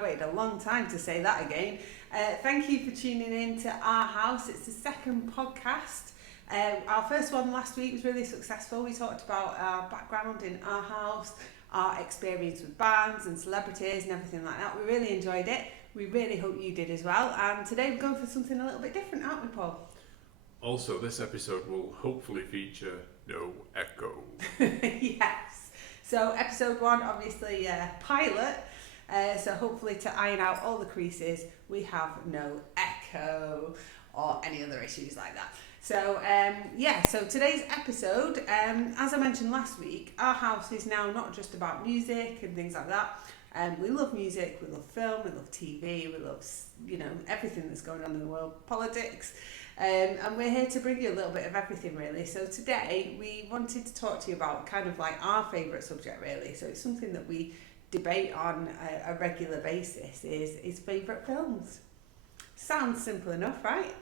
I've waited a long time to say that again. Thank you for tuning in to Our House. It's the second podcast. Our first one last week was really successful. We talked about our background in our house, our experience with bands and celebrities and everything like that. We really enjoyed it. We really hope you did as well. And today we're going for something a little bit different, aren't we, Paul? Also, this episode will hopefully feature no echo. Yes. So episode 1, obviously pilot. So hopefully to iron out all the creases, we have no echo or any other issues like that. So so today's episode, as I mentioned last week, Our House is now not just about music and things like that. We love music, we love film, we love TV, we love, everything that's going on in the world, politics. And we're here to bring you a little bit of everything, really. So today we wanted to talk to you about kind of like our favourite subject, really. So it's something that we debate on a regular basis is favourite films. Sounds simple enough, right?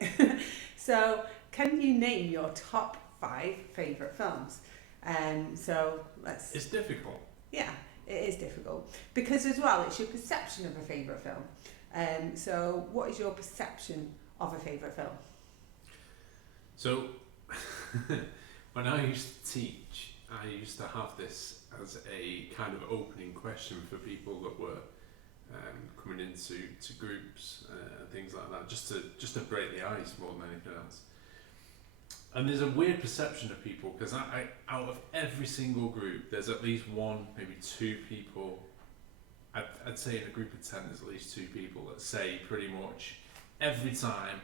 So can you name your top 5 favourite films? It's difficult. Yeah, it is difficult. Because as well, it's your perception of a favourite film. So what is your perception of a favourite film? So, when I used to teach, I used to have this as a kind of opening question for people that were coming into groups and things like that, just to break the ice more than anything else. And there's a weird perception of people, because I out of every single group, there's at least 1, maybe 2 people. I'd say in a group of 10, there's at least 2 people that say pretty much every time,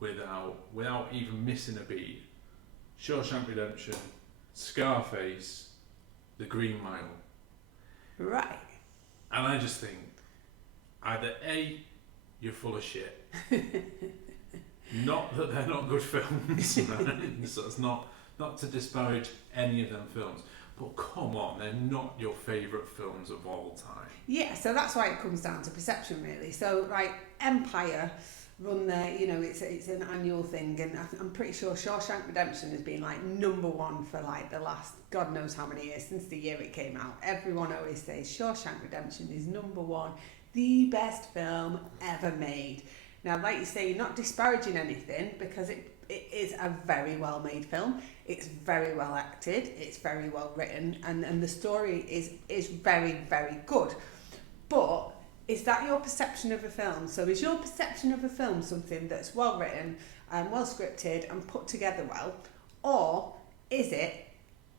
without even missing a beat, Shawshank Redemption, Scarface, The Green Mile. Right. And I just think, either A, you're full of shit. Not that they're not good films. Right? So it's not to disparage any of them films. But come on, they're not your favourite films of all time. Yeah, so that's why it comes down to perception, really. So, like, Empire run their, it's an annual thing, and I'm pretty sure Shawshank Redemption has been like number 1 for like the last God knows how many years, since the year it came out. Everyone always says Shawshank Redemption is number 1, the best film ever made. Now, like you say, you're not disparaging anything, because it is a very well made film. It's very well acted, it's very well written, and the story is very, very good. But is that your perception of a film? So is your perception of a film something that's well written and well scripted and put together well, or is it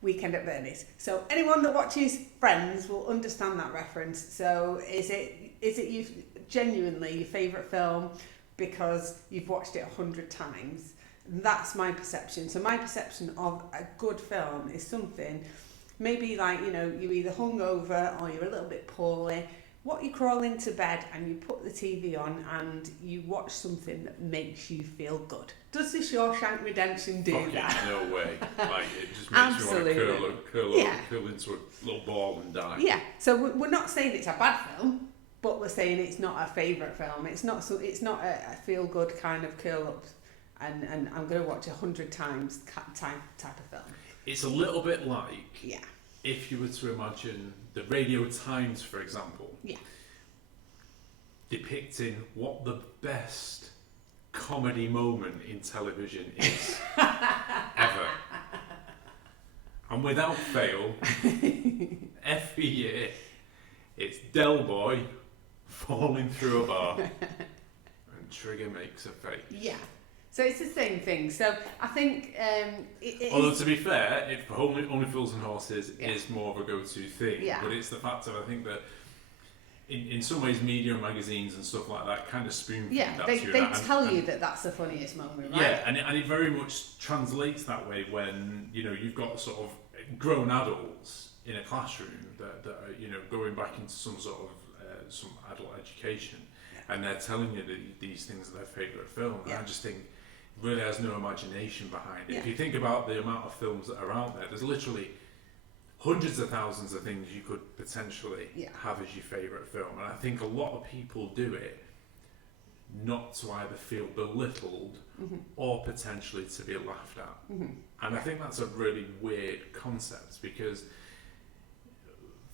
Weekend at Bernie's? So anyone that watches Friends will understand that reference. So is it you genuinely your favourite film because you've watched it 100 times? That's my perception. So my perception of a good film is something, maybe like, you're either hungover or you're a little bit poorly. What, you crawl into bed and you put the TV on and you watch something that makes you feel good. Does the Shawshank Redemption do that? No way. Like, it just makes you want to curl into a little ball and die. Yeah. So we're not saying it's a bad film, but we're saying it's not a favourite film. It's not a feel good kind of curl up and I'm going to watch 100 times type of film. It's a little bit like if you were to imagine the Radio Times, for example, depicting what the best comedy moment in television is ever. And without fail, every year, it's Del Boy falling through a bar and Trigger makes a face. Yeah. So it's the same thing. So I think although to be fair, if Only Fools and Horses is more of a go-to thing, but it's the fact that I think that in some ways media and magazines and stuff like that kind of spoon-feed that to you. They tell you that that's the funniest moment, right? Yeah, and it very much translates that way when you've got sort of grown adults in a classroom that are going back into some sort of some adult education, and they're telling you these things are their favourite film. And I just think really has no imagination behind it. If you think about the amount of films that are out there, there's literally hundreds of thousands of things you could potentially have as your favourite film. And I think a lot of people do it not to either feel belittled or potentially to be laughed at. And I think that's a really weird concept, because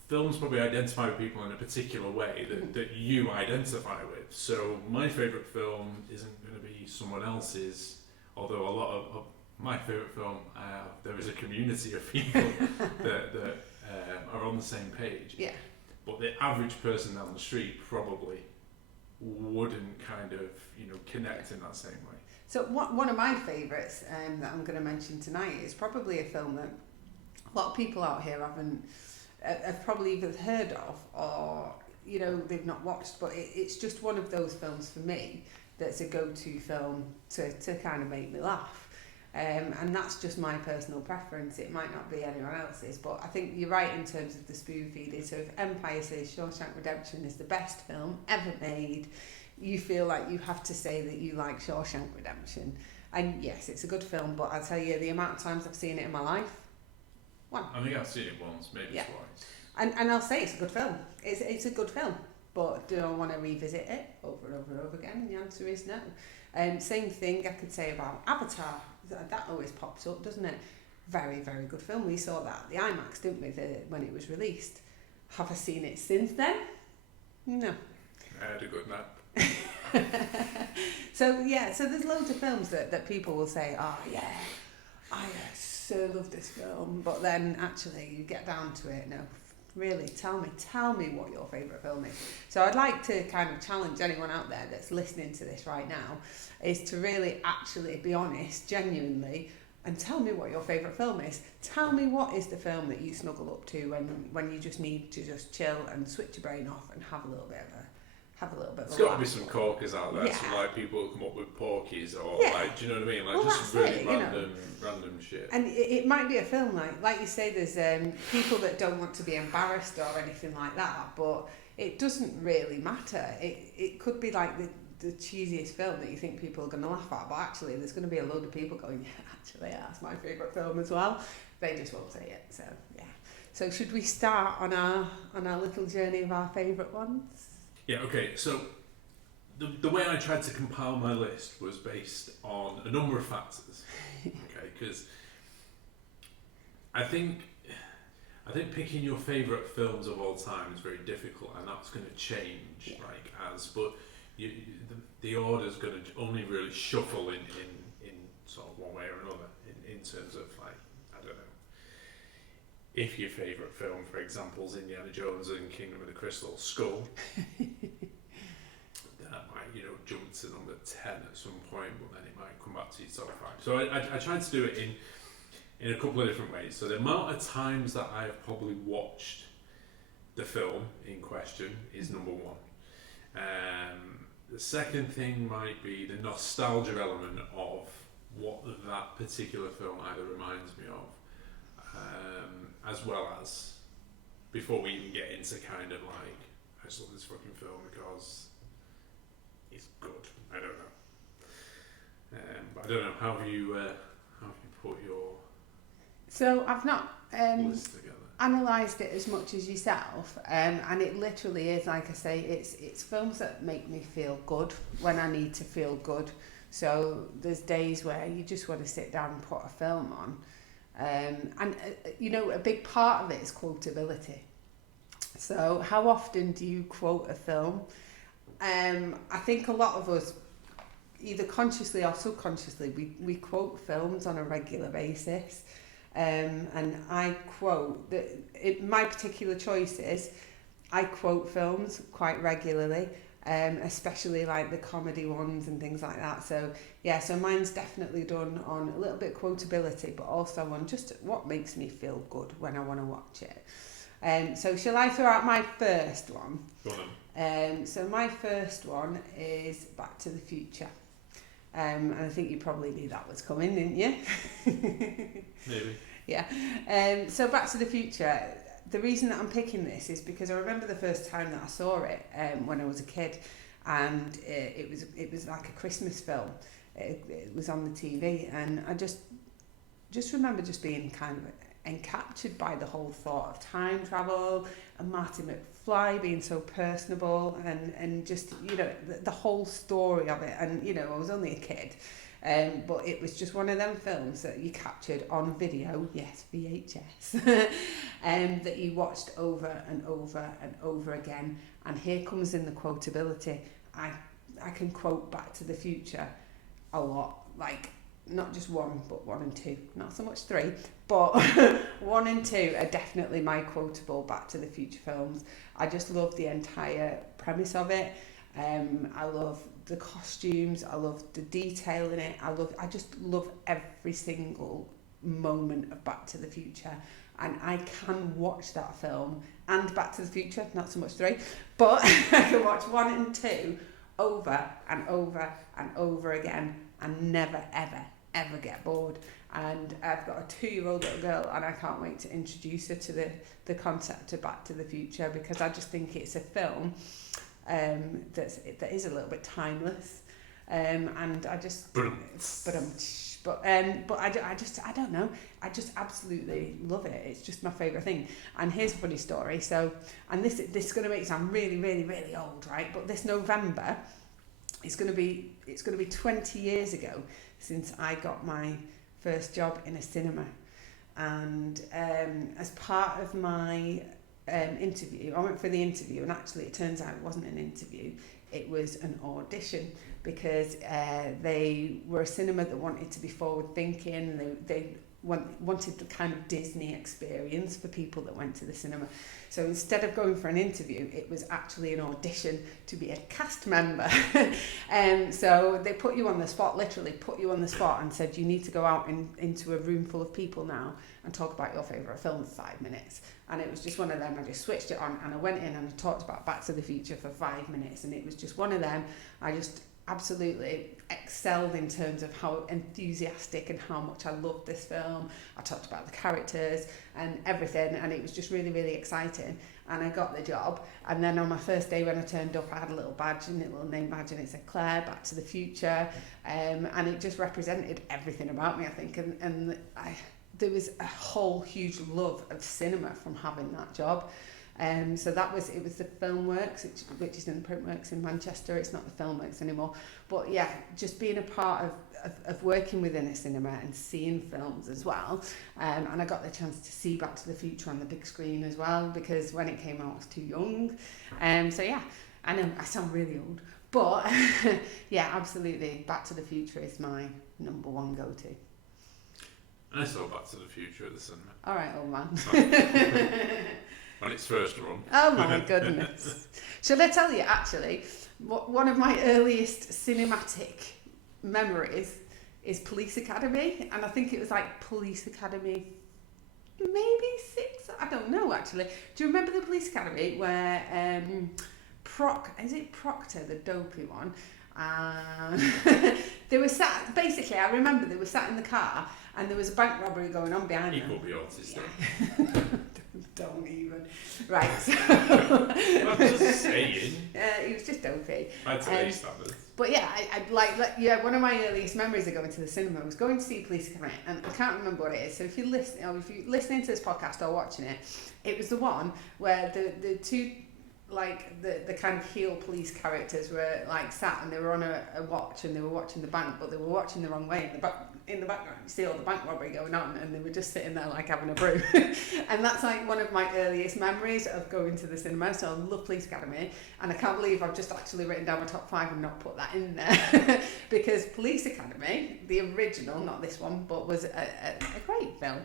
films probably identify with people in a particular way that you identify with. So my favourite film isn't going to be someone else's, although a lot of my favourite film, there is a community of people that are on the same page. Yeah. But the average person down the street probably wouldn't kind of, connect in that same way. So one of my favourites that I'm going to mention tonight is probably a film that a lot of people out here have probably either heard of or they've not watched, but it's just one of those films for me that's a go-to film to kind of make me laugh. And that's just my personal preference. It might not be anyone else's, but I think you're right in terms of the spoon feeding. So if Empire says Shawshank Redemption is the best film ever made, you feel like you have to say that you like Shawshank Redemption. And yes, it's a good film, but I'll tell you the amount of times I've seen it in my life. One. I think I've seen it once, maybe twice. And I'll say it's a good film. It's a good film, but do I want to revisit it over and over and over again? And the answer is no. Same thing I could say about Avatar. That always pops up, doesn't it? Very, very good film. We saw that at the IMAX, didn't we, when it was released. Have I seen it since then? No. I had a good nap. So there's loads of films that people will say, oh yeah, I so love this film, but then actually you get down to it, no, really, tell me what your favourite film is. So I'd like to kind of challenge anyone out there that's listening to this right now, is to really actually be honest, genuinely, and tell me what your favourite film is. Tell me what is the film that you snuggle up to when you just need to just chill and switch your brain off and have a little bit of a There's got to be some corkers out there, some like people who come up with porkies or like, do you know what I mean? Like just really random shit. And it might be a film like you say, there's people that don't want to be embarrassed or anything like that, but it doesn't really matter. It could be like the cheesiest film that you think people are going to laugh at, but actually there's going to be a load of people going, yeah, actually that's my favourite film as well. They just won't say it. So yeah. So should we start on our little journey of our favourite ones? Yeah, okay, so the way I tried to compile my list was based on a number of factors, okay, because I think picking your favourite films of all time is very difficult, and that's going to change, but the order's going to only really shuffle in sort of one way or another, in terms of, like, I don't know, if your favourite film, for example, is Indiana Jones and Kingdom of the Crystal Skull, that might, jump to number 10 at some point, but then it might come back to your top 5. So I tried to do it in a couple of different ways. So the amount of times that I have probably watched the film in question is number 1. The second thing might be the nostalgia element of what that particular film either reminds me of, as well as, before we even get into kind of like, I just love this fucking film because it's good. I don't know. But I don't know, how have you put your So I've not list together? Analysed it as much as yourself, and it literally is, like I say, it's films that make me feel good when I need to feel good. So there's days where you just want to sit down and put a film on. And a big part of it is quotability. So how often do you quote a film? I think a lot of us, either consciously or subconsciously, we quote films on a regular basis. And I quote, my particular choices, I quote films quite regularly, especially like the comedy ones and things like that. So yeah, so mine's definitely done on a little bit of quotability, but also on just what makes me feel good when I want to watch it. So shall I throw out my first one? Go on. So my first one is Back to the Future. And I think you probably knew that was coming, didn't you? Maybe. Yeah. So Back to the Future, the reason that I'm picking this is because I remember the first time that I saw it when I was a kid, and it was like a Christmas film. It was on the TV, and I just remember just being kind of encaptured by the whole thought of time travel and Marty McFly being so personable, and just the whole story of it. And I was only a kid, But it was just one of them films that you captured on video, yes, VHS, that you watched over and over and over again. And here comes in the quotability. I can quote Back to the Future a lot, like not just one, but 1 and 2, not so much 3, but 1 and 2 are definitely my quotable Back to the Future films. I just love the entire premise of it. I love the costumes, I love the detail in it, I just love every single moment of Back to the Future, and I can watch that film and Back to the Future, not so much 3, but I can watch 1 and 2 over and over and over again and never ever get bored. And I've got a 2-year-old little girl, and I can't wait to introduce her to the concept of Back to the Future, because I just think it's a film that is a little bit timeless, and I just but I don't know, I just absolutely love it. It's just my favourite thing. And here's a funny story. So, and this is going to make it sound really really really old, right? But this November, it's going to be 20 years ago since I got my first job in a cinema. And as part of my interview, I went for the interview, and actually it turns out it wasn't an interview, it was an audition, because they were a cinema that wanted to be forward thinking. They wanted the kind of Disney experience for people that went to the cinema. So instead of going for an interview, it was actually an audition to be a cast member. So they put you on the spot, literally put you on the spot, and said, you need to go out into a room full of people now and talk about your favourite film for 5 minutes. And it was just one of them. I just switched it on and I went in and I talked about Back to the Future for 5 minutes, and it was just one of them. I just absolutely excelled in terms of how enthusiastic and how much I loved this film. I talked about the characters and everything, and it was just really really exciting, and I got the job. And then on my first day when I turned up, I had a little badge, and a little name badge, and it said Claire, Back to the Future, and it just represented everything about me, I think. And there was a whole huge love of cinema from having that job. So it was the Filmworks, which is in the Printworks in Manchester. It's not the Filmworks anymore. But yeah, just being a part of working within a cinema and seeing films as well. And I got the chance to see Back to the Future on the big screen as well, because when it came out I was too young. So yeah, I know I sound really old, but yeah, absolutely, Back to the Future is my number one go-to. I saw Back to the Future at the cinema. All right, old man. When it's first run. Oh my goodness. Shall I tell you, actually, one of my earliest cinematic memories is Police Academy, and I think it was like Police Academy maybe 6, I don't know actually. Do you remember the Police Academy where Proctor, the dopey one, they were sat, basically I remember they were sat in the car and there was a bank robbery going on behind them. He could be autistic. Yeah. Don't even. Right, so I'm just saying. He was just dopey. By today's standards. But yeah, one of my earliest memories of going to the cinema was going to see Police Academy, and I can't remember what it is. So if you're listening to this podcast or watching it, it was the one where the two, like the kind of heel police characters were like sat and they were on a watch and they were watching the bank, but they were watching the wrong way. In the background you see all the bank robbery going on, and they were just sitting there like having a brew. And that's like one of my earliest memories of going to the cinema. So I love Police Academy, and I can't believe I've just actually written down my top 5 and not put that in there. Because Police Academy, the original, not this one, but was a great film.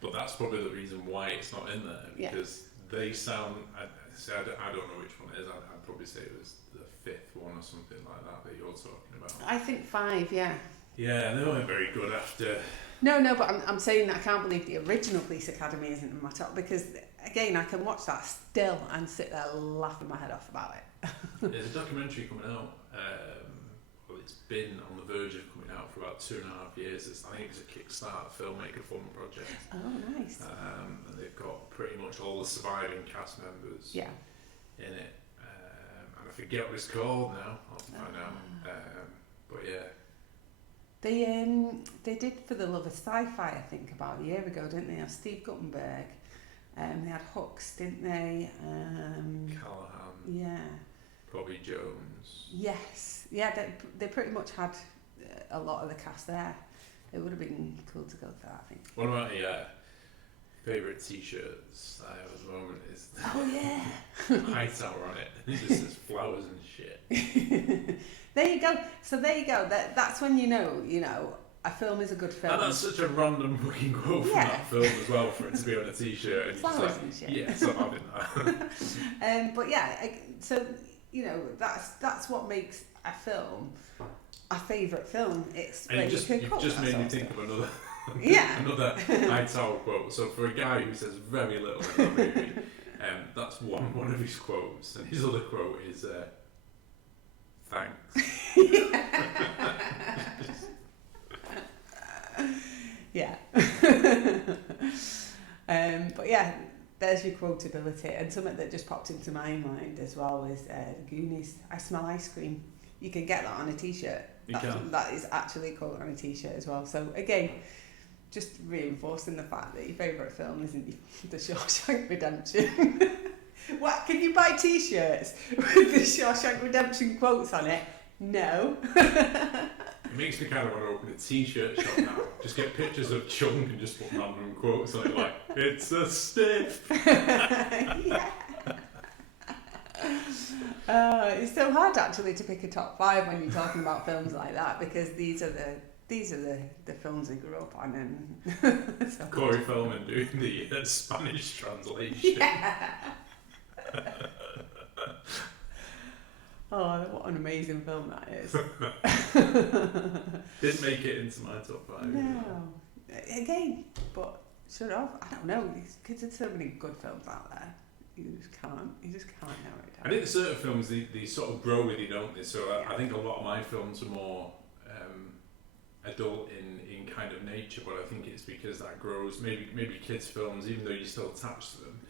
But that's probably the reason why it's not in there, because they sound, I don't know which one it is. I'd probably say it was the 5th one or something like that you're talking about. I think 5, yeah. Yeah, they weren't very good after. No, but I'm saying that I can't believe the original Police Academy isn't in my top, because again I can watch that still and sit there laughing my head off about it. There's a documentary coming out. Well, it's been on the verge of coming out for about 2.5 years. I think it's a Kickstarter filmmaker fund project. Oh, nice. And they've got pretty much all the surviving cast members in it. And I forget what it's called now. I'll find out. But yeah. They did For the Love of Sci-Fi, I think, about a year ago, didn't they? Have Steve Guttenberg. They had Hooks, didn't they? Callahan. Yeah. Bobby Jones. Yes. Yeah, they pretty much had a lot of the cast there. It would have been cool to go to that, I think. One of my favourite t-shirts I have at the moment is Oh yeah. Hightower on it. It just says flowers and shit. There you go. So there you go. That's when you know, a film is a good film. And that's such a random fucking quote from that film as well, for it to be on a t-shirt. And flowers like, and shit. yes, I'm having that. But yeah, so that's what makes a film a favourite film. It's and you've just made me think of another another Hightower quote. So for a guy who says very little in the movie, that's one of his quotes, and his other quote is thanks. Yeah. But yeah, there's your quotability. And something that just popped into my mind as well is Goonies. I smell ice cream. You can get that on a t-shirt. That is actually called on a t-shirt as well. So again, just reinforcing the fact that your favourite film isn't The Shawshank Redemption. What, can you buy t-shirts with The Shawshank Redemption quotes on it? No. It makes me kind of want to open a t-shirt shop now. Just get pictures of Chunk and just put random quotes on it like, it's a stiff. Yeah. It's so hard actually to pick a top 5 when you're talking about films like that, because these are the films we grew up on. And so Corey Feldman doing the Spanish translation. Yeah. Oh, what an amazing film that is. Didn't make it into my top 5. No. Again, but should have. I don't know, because there's so many good films out there. You just can't narrow it down. I think certain films, they sort of grow with you, don't they? So I think a lot of my films are more adult in kind of nature, but I think it's because that grows. Maybe kids' films, even though you still attach to them,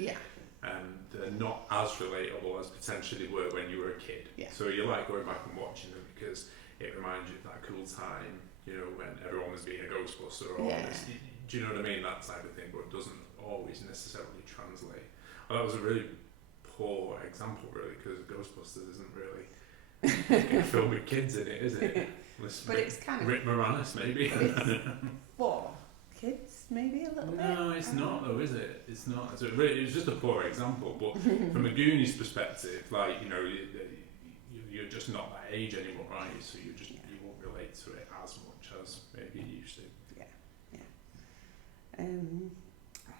they're not as relatable as potentially were when you were a kid. Yeah. So you like going back and watching them because it reminds you of that cool time, when everyone was being a Ghostbuster or all this. Do you know what I mean? That type of thing, but it doesn't always necessarily translate. Well, that was a really poor example, really, because Ghostbusters isn't really a film with kids in it, is it? But it's kind of Rick Moranis, maybe. for kids, maybe a little bit. No, it's not, though, is it? It's not. So it was just a poor example, but from a Goonies perspective, like you're just not that age anymore, right? So you won't relate to it as much as maybe you used to. Yeah.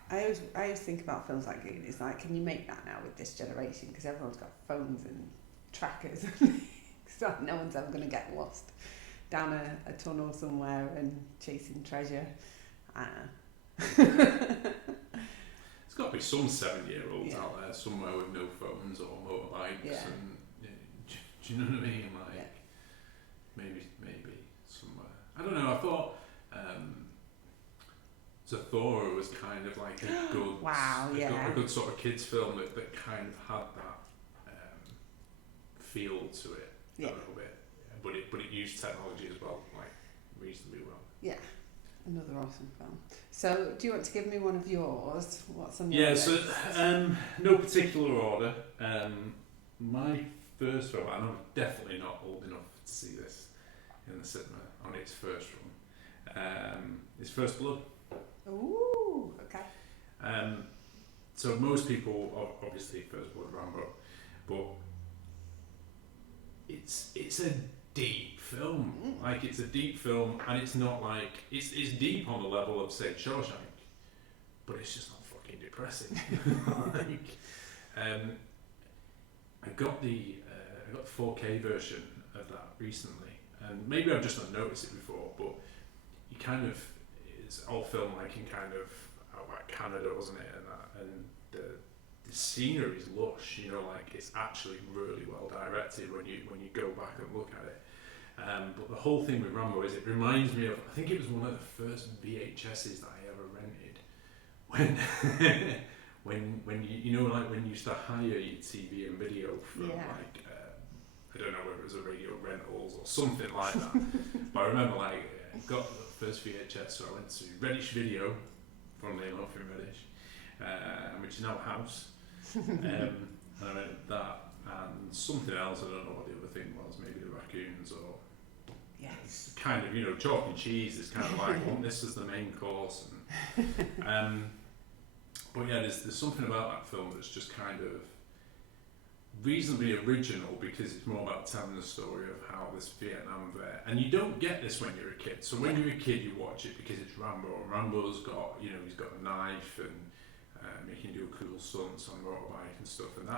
I always think about films like Goonies, like, can you make that now with this generation? Because everyone's got phones and trackers, so no one's ever going to get lost down a tunnel somewhere and chasing treasure. There's got to be some 7-year-olds out there somewhere with no phones or motorbikes, and do you know what I mean? Like, maybe somewhere. I don't know. I thought. Zathura was kind of like a good, a good sort of kids film that kind of had that feel to it a little bit, but it used technology as well, like reasonably well. Yeah, another awesome film. So, do you want to give me one of yours? What's on your list? So no particular order. My first film, and I'm definitely not old enough to see this in the cinema on its first run, is First Blood. Ooh, okay. So most people, obviously, First Blood, Rambo, but it's a deep film. Like, it's a deep film, and it's not like it's deep on the level of, say, Shawshank, but it's just not fucking depressing. I got the 4K version of that recently, and maybe I've just not noticed it before, but you kind of. It's all filmed like in kind of out like Canada, wasn't it? And the scenery is lush. Like it's actually really well directed when you go back and look at it. But the whole thing with Rambo is it reminds me of, I think it was one of the first VHSs that I ever rented. When you like when you used to hire your TV and video from like I don't know whether it was a Radio Rentals or something like that. But I remember got the first VHS, so I went to Reddish Video, funnily enough in Reddish, which is now a house. And I rented that and something else. I don't know what the other thing was. Maybe the raccoons or Yes. It's kind of, chalk and cheese is kind of like, well, this is the main course. And, but yeah, there's something about that film that's just kind of reasonably original, because it's more about telling the story of how this Vietnam vet, and you don't get this when you're a kid. So when you're a kid, you watch it because it's Rambo, and Rambo's got, he's got a knife, and he can do cool stunts on a motorbike and stuff, and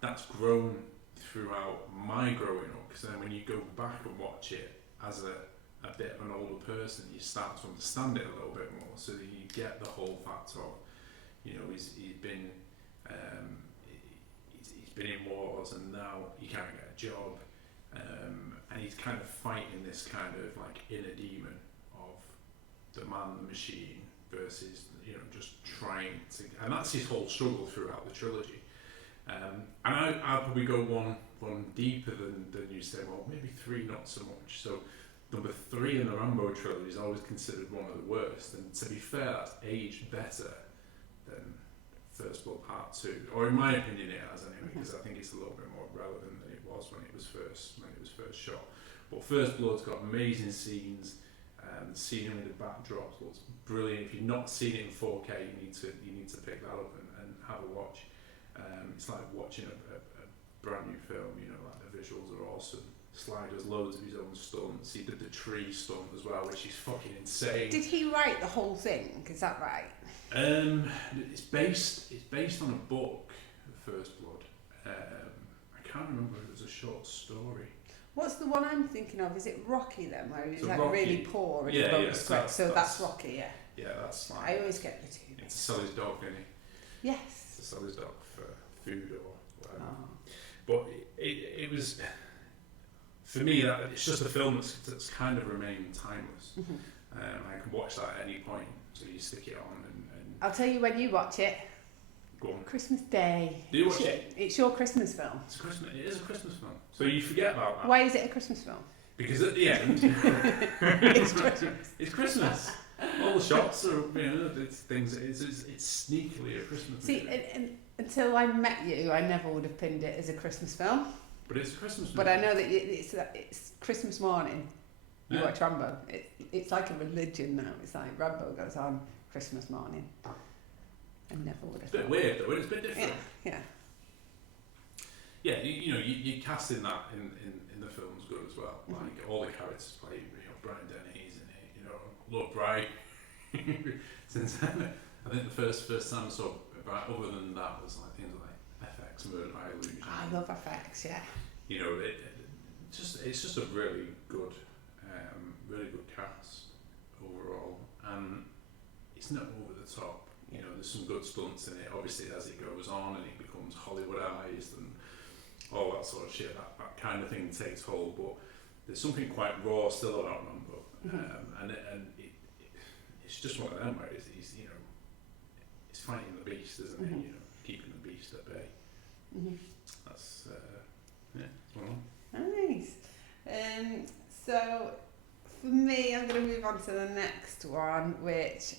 that's grown throughout my growing up. Because then when you go back and watch it as a bit of an older person, you start to understand it a little bit more, so that you get the whole fact of, he's been in wars, and now he can't get a job, and he's kind of fighting this kind of like inner demon of the man, the machine, versus just trying to, and that's his whole struggle throughout the trilogy. And I'll probably go one deeper than you say. Well, maybe 3 not so much. So number 3 in the Rambo trilogy is always considered one of the worst, and to be fair, that's aged better than First Blood Part 2, or in my opinion it has anyway, because I think it's a little bit more relevant than it was when it was first shot. But First Blood's got amazing scenes, the scenery, the backdrops looks brilliant. If you've not seen it in 4K, you need to pick that up and have a watch. It's like watching a brand new film, like the visuals are awesome. Sly does loads of his own stunts. He did the tree stunt as well, which is fucking insane. Did he write the whole thing? Is that right? It's based on a book, First Blood. I can't remember if it was a short story. What's the one I'm thinking of? Is it Rocky then, where he's So like Rocky, really poor and he wrote the script? So that's Rocky, yeah. Yeah, that's like, I always get the two. it's to sell his dog, isn't he? Yes. To sell his dog for food or whatever. Oh. But it was, for me, it's just a film that's kind of remained timeless. I can watch that at any point, so you stick it on and I'll tell you when you watch it. Go on. Christmas Day. Do you watch it? It's your Christmas film. It is a Christmas film. So you forget about that. Why is it a Christmas film? Because at the end, It's Christmas. It's Christmas. All the shots are, it's things. It's sneakily a Christmas movie. See, and until I met you, I never would have pinned it as a Christmas film. But it's a Christmas movie. But I know that it's Christmas morning. You watch Rambo. It's like a religion now. It's like Rambo goes on Christmas morning. I never would have. It's a bit weird though. It's a bit different. Yeah. Yeah, you casting that in the film's good as well. Like all the characters play. Brian Dennehy's in it. Love Brian. Since I think the first time I saw Brian, other than that, was like things like FX, Murder by Illusion. I love FX. Yeah. It's just a really good cast overall, and it's not over the top. There's some good stunts in it. Obviously, as it goes on and it becomes Hollywoodized and all that sort of shit, that kind of thing takes hold. But there's something quite raw still about Rambo, and it's just one of them where it's fighting the beast, isn't it? Keeping the beast at bay. That's Nice. So for me, I'm going to move on to the next one, which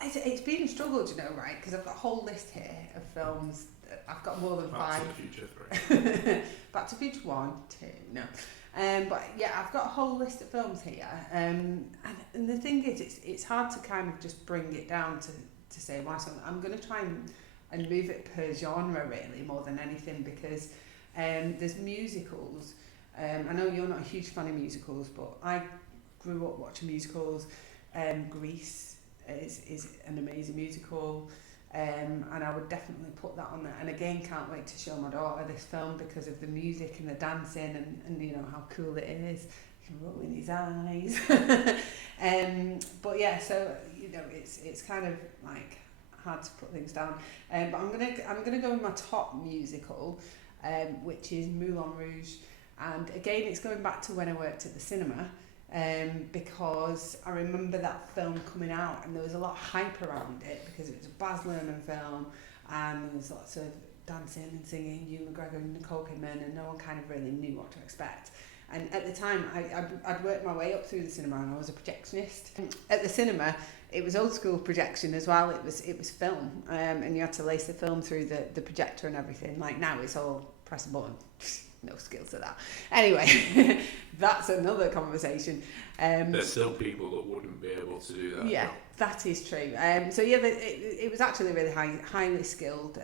it's been a struggle, right? Because I've got a whole list here of films. I've got more than 5. Back to the Future 3. Back to the Future 1, 2, no. But yeah, I've got a whole list of films here. And the thing is, it's hard to kind of just bring it down to say why. So I'm going to try and move it per genre really more than anything, because there's musicals. I know you're not a huge fan of musicals, but I grew up watching musicals. Grease is an amazing musical, and I would definitely put that on there. And again, can't wait to show my daughter this film because of the music and the dancing and how cool it is. He can roll in his eyes. But yeah, so it's kind of like hard to put things down. But I'm gonna go with my top musical, which is Moulin Rouge. And again, it's going back to when I worked at the cinema, because I remember that film coming out and there was a lot of hype around it because it was a Baz Luhrmann film and there was lots of dancing and singing, Ewan McGregor and Nicole Kidman, and no one kind of really knew what to expect. And at the time, I'd worked my way up through the cinema and I was a projectionist. At the cinema, it was old school projection as well. It was film, and you had to lace the film through the projector and everything. Like now, it's all press a button. no skills to that. Anyway, that's another conversation. There's still people that wouldn't be able to do that. Yeah, that is true. So yeah, it was actually a really highly skilled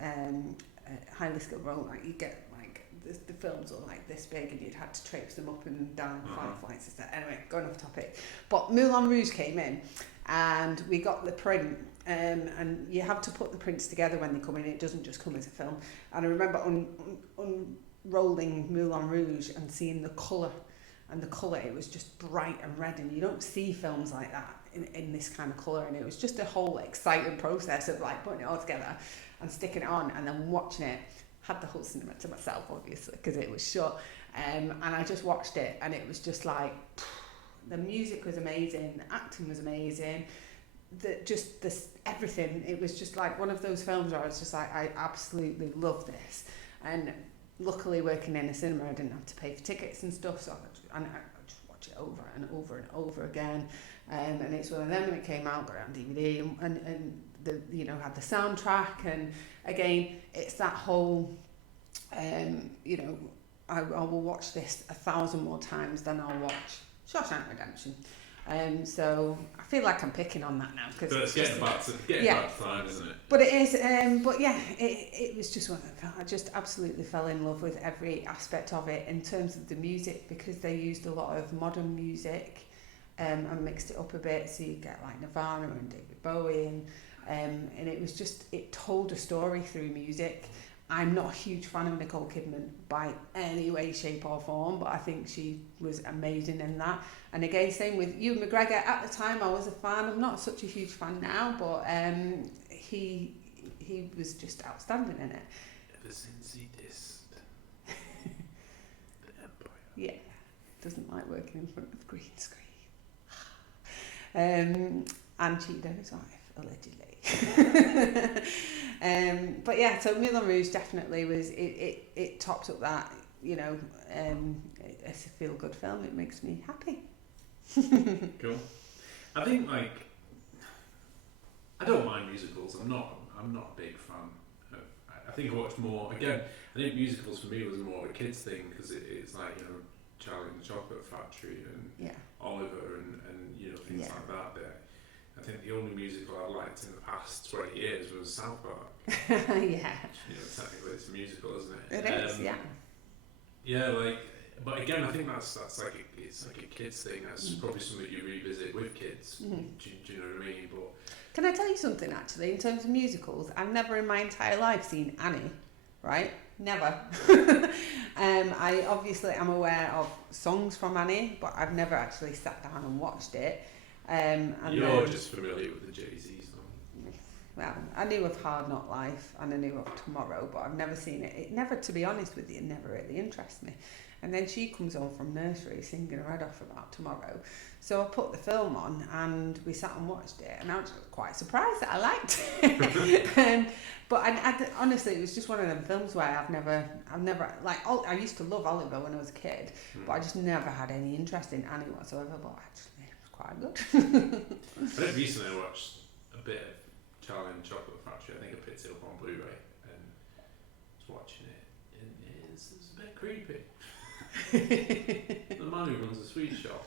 role. Like you get like the films are like this big, and you'd had to traipse them up and down 5 flights of steps. Anyway, going off topic. But Moulin Rouge came in, and we got the print. And you have to put the prints together when they come in. It doesn't just come as a film. And I remember unrolling Moulin Rouge and seeing the colour. And the colour, it was just bright and red. And you don't see films like that in this kind of colour. And it was just a whole exciting process of like putting it all together and sticking it on and then watching it. Had the whole cinema to myself, obviously, because it was shut. And I just watched it, and it was just like, the music was amazing, the acting was amazing. Everything, it was just like one of those films where I was just like, I absolutely love this. And luckily working in a cinema, I didn't have to pay for tickets and stuff, so I just watch it over and over and over again. And it's one of them when it came out, got it on DVD, and the, you know, had the soundtrack. And again, it's that whole, you know, I will watch this 1,000 more times than I'll watch Shawshank Redemption. So I feel like I'm picking on that now, because it's getting back to time, isn't it? But it is. But yeah, it was just one of them. I just absolutely fell in love with every aspect of it in terms of the music, because they used a lot of modern music and mixed it up a bit, so you get like Nirvana and David Bowie, and it was just, it told a story through music. I'm not a huge fan of Nicole Kidman by any way, shape or form, but I think she was amazing in that. And again, same with Ewan McGregor. At the time, I was a fan. I'm not such a huge fan now, but he was just outstanding in it. Ever since he dissed the Empire. Yeah, doesn't like working in front of green screen. And cheated on his wife, allegedly. But yeah, so Moulin Rouge definitely was, it tops up that, you know, it's a feel-good film. It makes me happy. Cool. I think, like, I don't mind musicals. I'm not a big fan of, I think I watched more, again, I think musicals for me was more of a kids thing, because it's like, you know, Charlie and the Chocolate Factory and Oliver and you know, things like that there. I think the only musical I liked in the past 20 years was South Park. Yeah. You know, technically it's a musical, isn't it? It is, yeah. Yeah, like, but again, I think that's like it's like a kids thing. That's probably something you revisit with kids. Do you know what I mean? But can I tell you something, actually, in terms of musicals? I've never in my entire life seen Annie, right? Never. I obviously am aware of songs from Annie, but I've never actually sat down and watched it. And you're just familiar with the Jay-Z song. Well, I knew of Hard Knock Life and I knew of Tomorrow, but I've never seen it. It never, to be honest with you, never really interests me. And then she comes on from nursery singing her head off about Tomorrow. So I put the film on and we sat and watched it, and I was quite surprised that I liked it. But I honestly, it was just one of them films where I've never like, I used to love Oliver when I was a kid, but I just never had any interest in Annie whatsoever. But actually, it was quite good. I think recently I watched a bit of Charlie and the Chocolate Factory. I think I picked it up on Blu-ray and was watching it, and it's a bit creepy. The man who runs the sweet shop,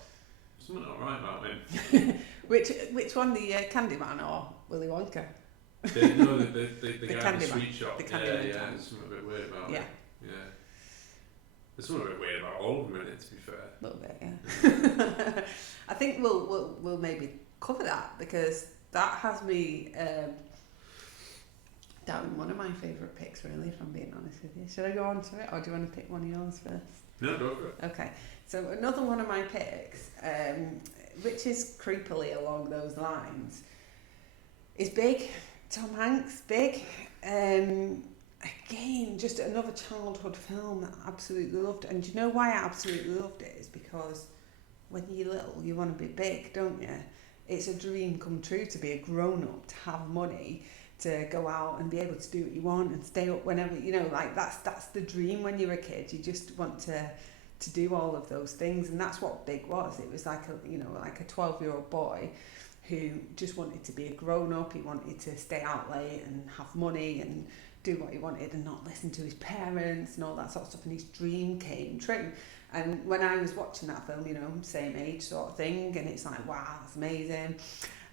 something not right about him. Which one, the Candyman or Willy Wonka? The guy in the sweet shop. Yeah, there's something a bit weird about it. Yeah. There's something a bit weird about all of them in it, to be fair. A little bit, yeah. I think we'll maybe cover that, because that has me down one of my favourite picks, really, if I'm being honest with you. Should I go on to it, or do you want to pick one of yours first? No, go for it. Okay, so another one of my picks, which is creepily along those lines, is Big. Tom Hanks, Big. Again, just another childhood film that I absolutely loved. And do you know why I absolutely loved it? Is because when you're little, you want to be big, don't you? It's a dream come true to be a grown-up, to have money, to go out and be able to do what you want and stay up whenever, you know, like that's the dream when you're a kid. You just want to do all of those things, and that's what Big was. It was like a 12-year-old boy who just wanted to be a grown-up. He wanted to stay out late and have money and do what he wanted and not listen to his parents and all that sort of stuff, and his dream came true. And when I was watching that film, you know, same age sort of thing, and it's like, wow, that's amazing.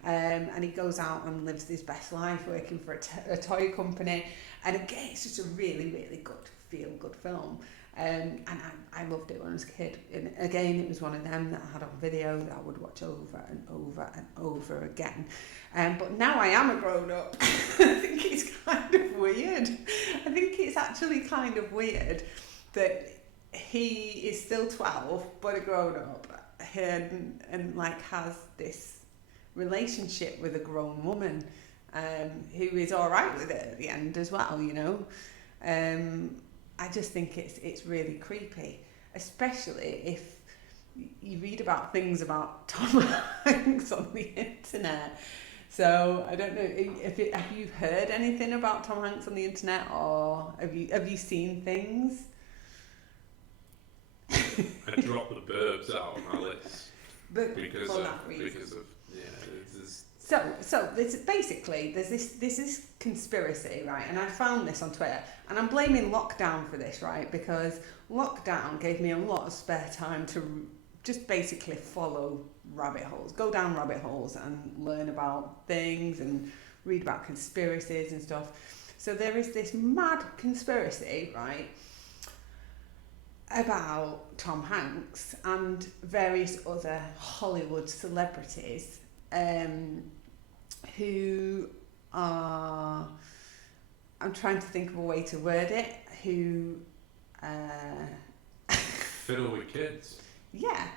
And he goes out and lives his best life working for a toy company. And again, it's just a really, really good, feel-good film. And I loved it when I was a kid. And again, it was one of them that I had on video that I would watch over and over and over again. But now I am a grown-up. I think it's kind of weird. I think it's actually kind of weird that he is still 12, but a grown-up, and like has this relationship with a grown woman who is all right with it at the end as well, you know. I just think it's really creepy, especially if you read about things about Tom Hanks on the internet. So I don't know have you heard anything about Tom Hanks on the internet, or have you seen things? I dropped the Burbs out of my list because of So there's basically there's this conspiracy, right? And I found this on Twitter, and I'm blaming lockdown for this, right? Because lockdown gave me a lot of spare time to just basically follow rabbit holes, go down rabbit holes and learn about things and read about conspiracies and stuff. So there is this mad conspiracy, right, about Tom Hanks and various other Hollywood celebrities who are, I'm trying to think of a way to word it, who fiddle with kids. I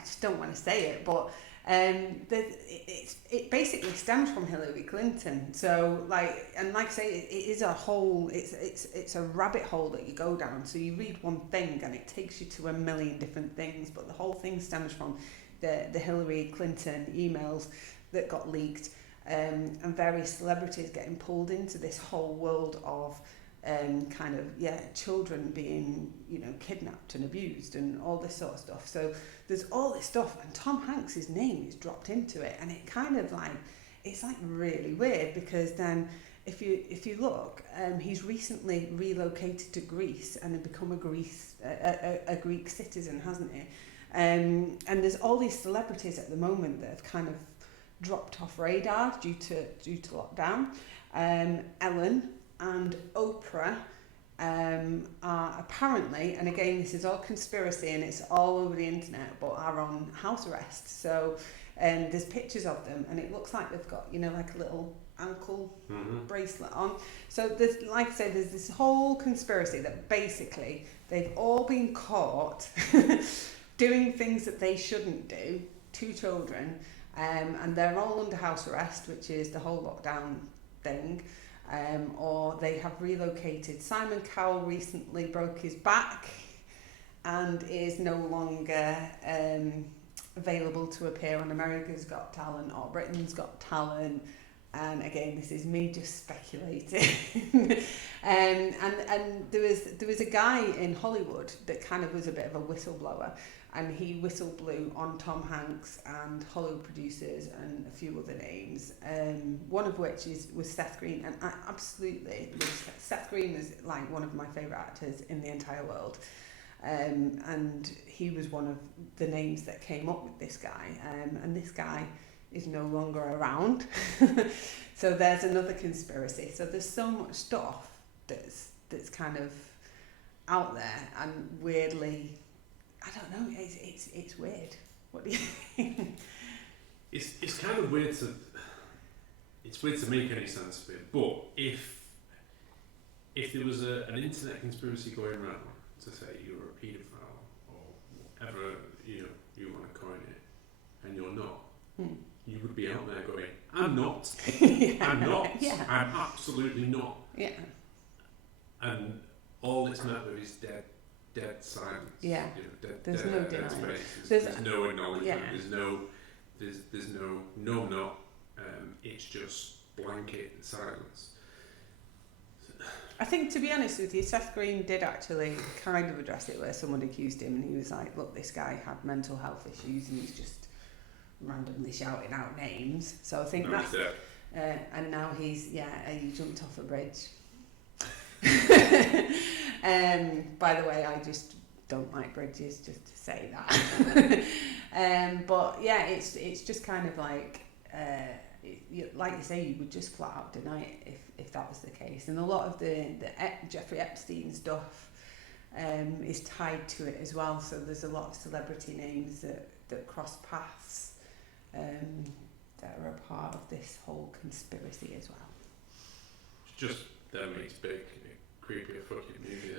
just don't want to say it, but it basically stems from Hillary Clinton. So like I say, it is a whole, it's a rabbit hole that you go down. So you read one thing and it takes you to a million different things, but the whole thing stems from the Hillary Clinton emails that got leaked, and various celebrities getting pulled into this whole world of children being, you know, kidnapped and abused and all this sort of stuff. So there's all this stuff, and Tom Hanks' name is dropped into it, and it kind of like, it's like really weird, because then if you look, he's recently relocated to Greece and had become a Greek citizen, hasn't he? And there's all these celebrities at the moment that have kind of dropped off radar due to lockdown. Ellen and Oprah are apparently, and again this is all conspiracy and it's all over the internet, but are on house arrest. So there's pictures of them, and it looks like they've got, you know, like a little ankle bracelet on. So there's, like I say, there's this whole conspiracy that basically they've all been caught doing things that they shouldn't do to children, and they're all under house arrest, which is the whole lockdown thing. Or they have relocated. Simon Cowell recently broke his back and is no longer available to appear on America's Got Talent or Britain's Got Talent. And again, this is me just speculating. And there was a guy in Hollywood that kind of was a bit of a whistleblower, and he whistle-blew on Tom Hanks and Hollywood producers and a few other names, one of which was Seth Green. And I absolutely, Seth Green was like one of my favourite actors in the entire world, and he was one of the names that came up with this guy, and this guy is no longer around. So there's another conspiracy. So there's so much stuff that's kind of out there, and weirdly, I don't know, it's weird. What do you think? It's kind of weird to make any sense of it. But if there was an internet conspiracy going around to say you're a paedophile or whatever you want to coin it, and you're not, you would be out there going, I'm not. I'm not. Yeah. I'm absolutely not. Yeah. And all it's met with is dead silence. Yeah. You know, there's no denial. There's no acknowledgement. Yeah. There's no I'm not. It's just blanket silence. I think, to be honest with you, Seth Green did actually kind of address it, where someone accused him and he was like, look, this guy had mental health issues and he's just randomly shouting out names. So I think And now he jumped off a bridge. By the way, I just don't like bridges, just to say that. But yeah, it's just kind of like, like you say, you would just flat out deny it if that was the case. And a lot of the Jeffrey Epstein stuff is tied to it as well. So there's a lot of celebrity names that cross paths that are a part of this whole conspiracy as well. Just that makes big, creepier fucking movie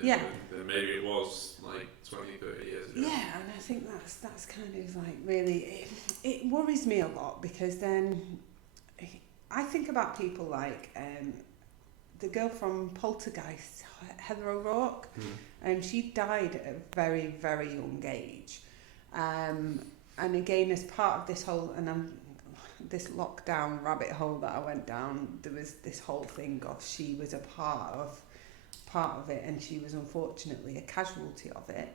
than maybe it was like 20, 30 years ago. Yeah, and I think that's kind of like really, it worries me a lot, because then I think about people like the girl from Poltergeist, Heather O'Rourke, and she died at a very, very young age. And again, as part of this whole, this lockdown rabbit hole that I went down, there was this whole thing of she was a part of it, and she was unfortunately a casualty of it.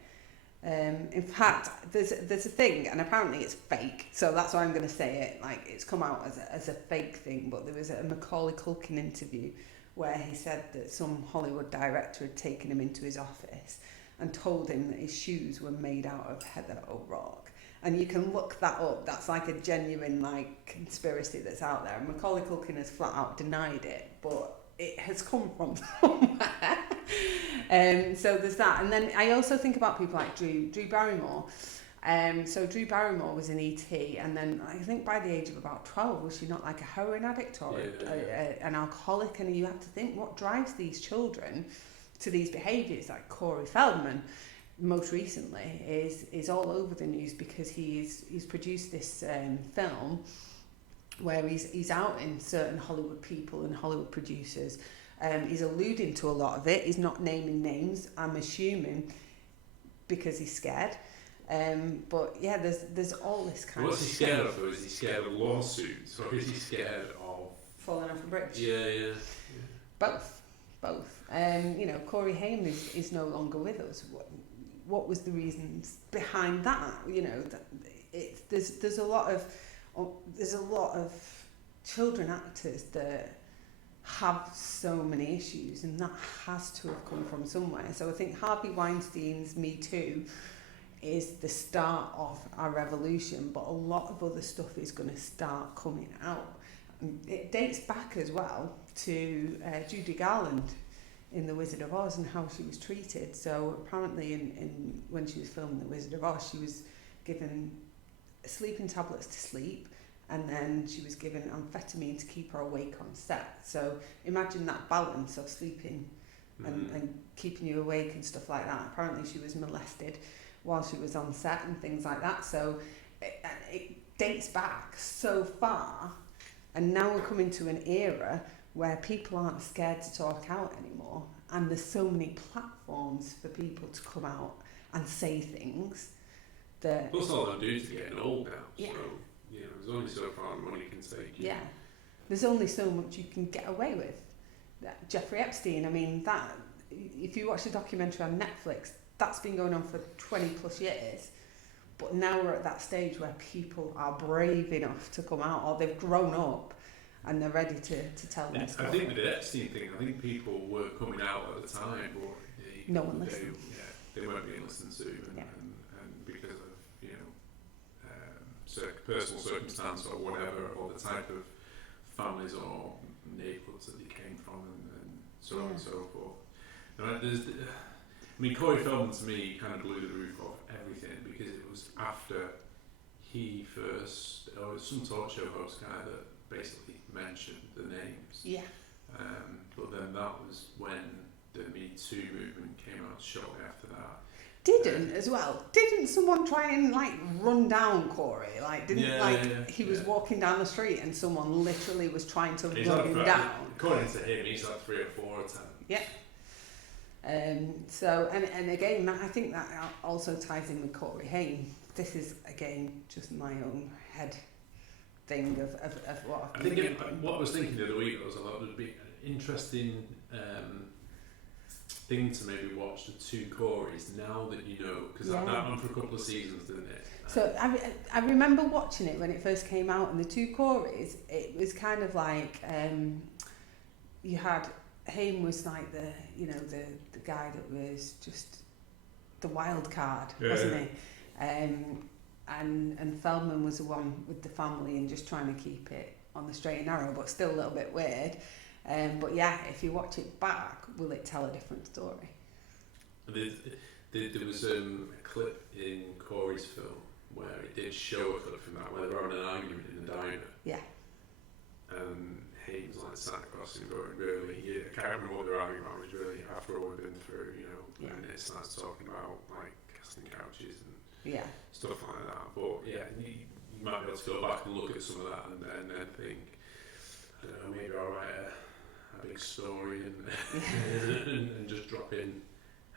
In fact, there's a thing, and apparently it's fake, so that's why I'm going to say it. Like, it's come out as a fake thing, but there was a Macaulay Culkin interview where he said that some Hollywood director had taken him into his office and told him that his shoes were made out of Heather O'Rourke. And you can look that up. That's like a genuine like conspiracy that's out there. And Macaulay Culkin has flat out denied it, but it has come from somewhere. So there's that. And then I also think about people like Drew Barrymore. So Drew Barrymore was in E.T., and then I think by the age of about 12, was she not like a heroin addict or an alcoholic? And you have to think, what drives these children to these behaviours? Like Corey Feldman, most recently, is all over the news because he's produced this film where he's outing certain Hollywood people and Hollywood producers. He's alluding to a lot of it. He's not naming names, I'm assuming, because he's scared. But yeah, there's all this kind of stuff. What's he scared of, though? Is he scared of lawsuits, or is he scared of falling off a bridge? Yeah. Both. Corey Haim is no longer with us. What was the reasons behind that? There's a lot of children actors that have so many issues, and that has to have come from somewhere. So I think Harvey Weinstein's Me Too is the start of our revolution, but a lot of other stuff is going to start coming out. It dates back as well to Judy Garland in The Wizard of Oz and how she was treated. So apparently in when she was filming The Wizard of Oz, she was given sleeping tablets to sleep, and then she was given amphetamine to keep her awake on set. So imagine that balance of sleeping and keeping you awake and stuff like that. Apparently she was molested while she was on set and things like that. So it dates back so far, and now we're coming to an era where people aren't scared to talk out anymore, and there's so many platforms for people to come out and say things that... Plus all they're doing is getting old now, yeah. So there's only so far money can take you. Yeah, there's only so much you can get away with. Jeffrey Epstein, I mean, that, if you watch the documentary on Netflix, that's been going on for 20 plus years, but now we're at that stage where people are brave enough to come out, or they've grown up and they're ready to tell them stuff. I think with the Epstein thing, I think people were coming out at the time, but no one listened. They weren't being listened to, and because of personal circumstance or whatever, or the type of families or neighbourhoods that they came from, and so on and so forth. Corey Feldman to me kind of blew the roof off everything, because it was after he first, or some talk show host guy that basically mentioned the names. Yeah. But then that was when the Me Too movement came out shortly after that. Didn't someone try and run down Corey? He was walking down the street and someone literally was trying to run him down. According to him, he's had 3 or 4 attempts. Yeah. And again, I think that also ties in with Corey Haim. This is again just my own head thing of what I've been thinking. What I was thinking the other week was would be an interesting thing to maybe watch the 2 Coreys now that you know, because that went for a couple of seasons, didn't it? So I remember watching it when it first came out, and the 2 Coreys, it was kind of like you had Haim was like the guy that was just the wild card, wasn't he? And Feldman was the one with the family and just trying to keep it on the straight and narrow, but still a little bit weird. But yeah, if you watch it back, will it tell a different story? There was a clip in Corey's film where it did show a clip from that, where they were having an argument in the diner. Yeah. And Haim's like sat across him going, really, I can't remember what they were arguing about, it was really after all we've been through, and it starts talking about like casting couches and stuff like that. But yeah, you might be able to go back and look at some of that and then think, I don't know, maybe I'll write a big story and just drop in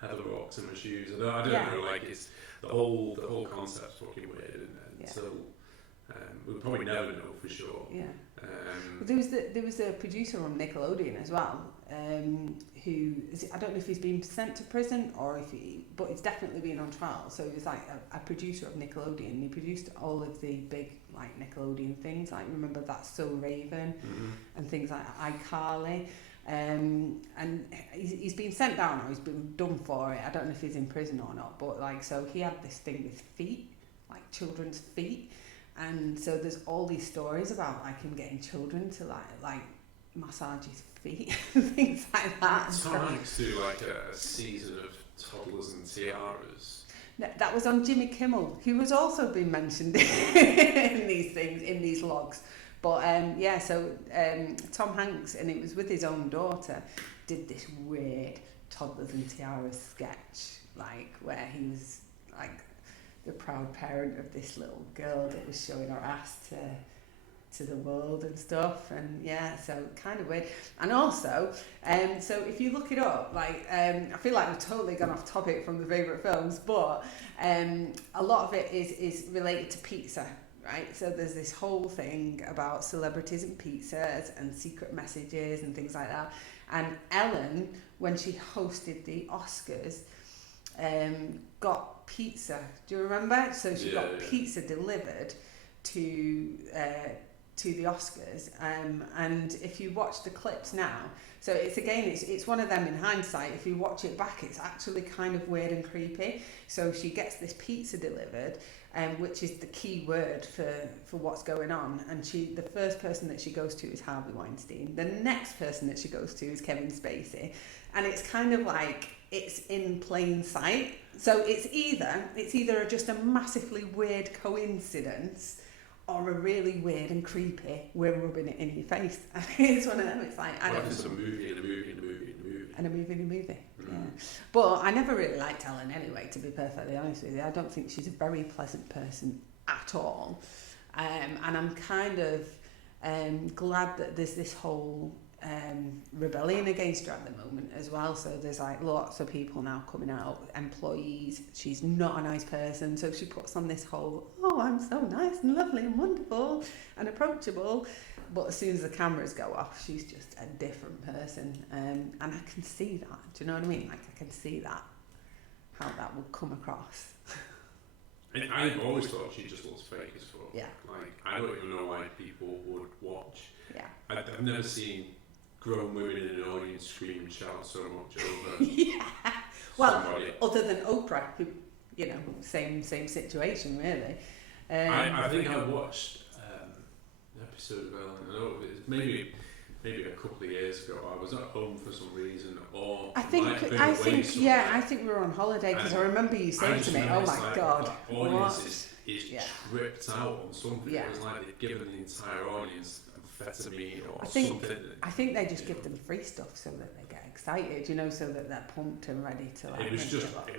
Heather Rocks in my shoes. I don't know, like it's the whole concept's fucking weird, and so we'll probably never know for sure. Yeah. Well, there was a producer on Nickelodeon as well, who I don't know if he's been sent to prison or but he's definitely been on trial. So he was like a producer of Nickelodeon. He produced all of the big like Nickelodeon things, like remember That's So Raven, and things like iCarly. And he's been sent down, or he's been done for it. I don't know if he's in prison or not, but like, so he had this thing with feet, like children's feet, and so there's all these stories about like him getting children to like massage his feet and things like that. Tom Hanks do like a season of toddlers and tiaras. That was on Jimmy Kimmel, who was also been mentioned in these things, in these logs. But so Tom Hanks, and it was with his own daughter, did this weird toddlers and tiaras sketch, like where he was like the proud parent of this little girl that was showing her ass to the world and stuff, and so kind of weird. And also, so if you look it up, like I feel like we've totally gone off topic from the favourite films, but a lot of it is related to pizza. Right, so there's this whole thing about celebrities and pizzas and secret messages and things like that. And Ellen, when she hosted the Oscars, got pizza. Do you remember? So she got pizza delivered to the Oscars. And if you watch the clips now, so it's one of them in hindsight. If you watch it back, it's actually kind of weird and creepy. So she gets this pizza delivered, which is the key word for what's going on. And the first person that she goes to is Harvey Weinstein. The next person that she goes to is Kevin Spacey. And it's kind of like it's in plain sight. So it's either just a massively weird coincidence or a really weird and creepy, we're rubbing it in your face. It's one of them. It's like, it's a movie and a movie and a movie and a movie. And a movie and a movie, yeah. But I never really liked Ellen anyway, to be perfectly honest with you. I don't think she's a very pleasant person at all. And I'm kind of glad that there's this whole rebellion against her at the moment as well. So there's like lots of people now coming out, employees. She's not a nice person, so she puts on this whole, I'm so nice and lovely and wonderful and approachable. But as soon as the cameras go off, she's just a different person. And I can see that. Do you know what I mean? Like, I can see that, how that would come across. I've always thought she just looks fake as fuck. Yeah. Like, I don't even know why people would watch. Yeah. I've never seen grown women in an audience scream and shout so much over Well, somebody. Other than Oprah, who, same situation, really. I think I watched an episode of Ellen. I know it was maybe a couple of years ago. I was at home for some reason, or I think we were on holiday, because I remember you saying to me, "Oh my God, the audience is tripped out on something." Yeah. It was like they'd given the entire audience amphetamine or something. I think they just give them free stuff so that they get excited, so that they're pumped and ready to like. It was just odd.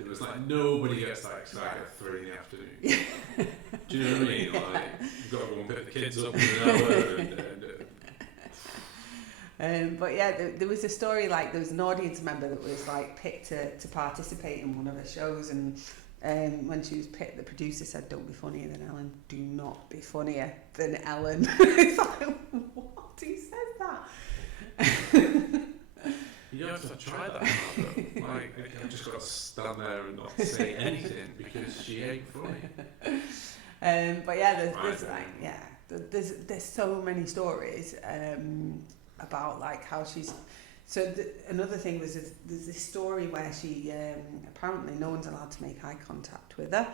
It was like nobody gets that excited at 3 in the afternoon. Do you know what I mean? Like, you've got to go and pick the kids up in an hour. But yeah, there was a story, like there was an audience member that was like picked to participate in one of the shows, and when she was picked, the producer said, "Don't be funnier than Ellen. Do not be funnier than Ellen." It's like, what? Who says that? You have to try that. just got to stand there and not say anything because she ain't funny. But yeah, there's so many stories about like how she's. So another thing was there's this story where she apparently no one's allowed to make eye contact with her.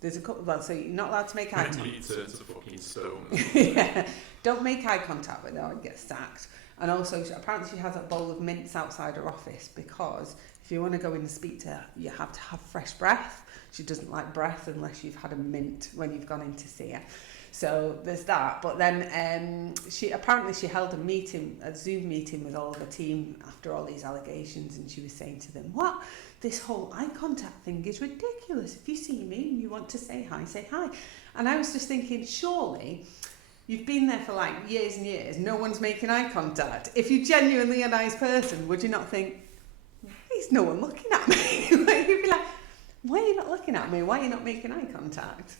There's a couple. Well, so you're not allowed to make eye contact. You turn to fucking stone. Yeah, don't make eye contact with her and get sacked. And also, apparently she has a bowl of mints outside her office because if you want to go in and speak to her, you have to have fresh breath. She doesn't like breath unless you've had a mint when you've gone in to see her. So there's that. But then she held a Zoom meeting with all of the team after all these allegations, and she was saying to them, "What? This whole eye contact thing is ridiculous. If you see me and you want to say hi, say hi." And I was just thinking, surely you've been there for like years and years, no one's making eye contact. If you're genuinely a nice person, would you not think, there's no one looking at me? Like, you'd be like, why are you not looking at me? Why are you not making eye contact?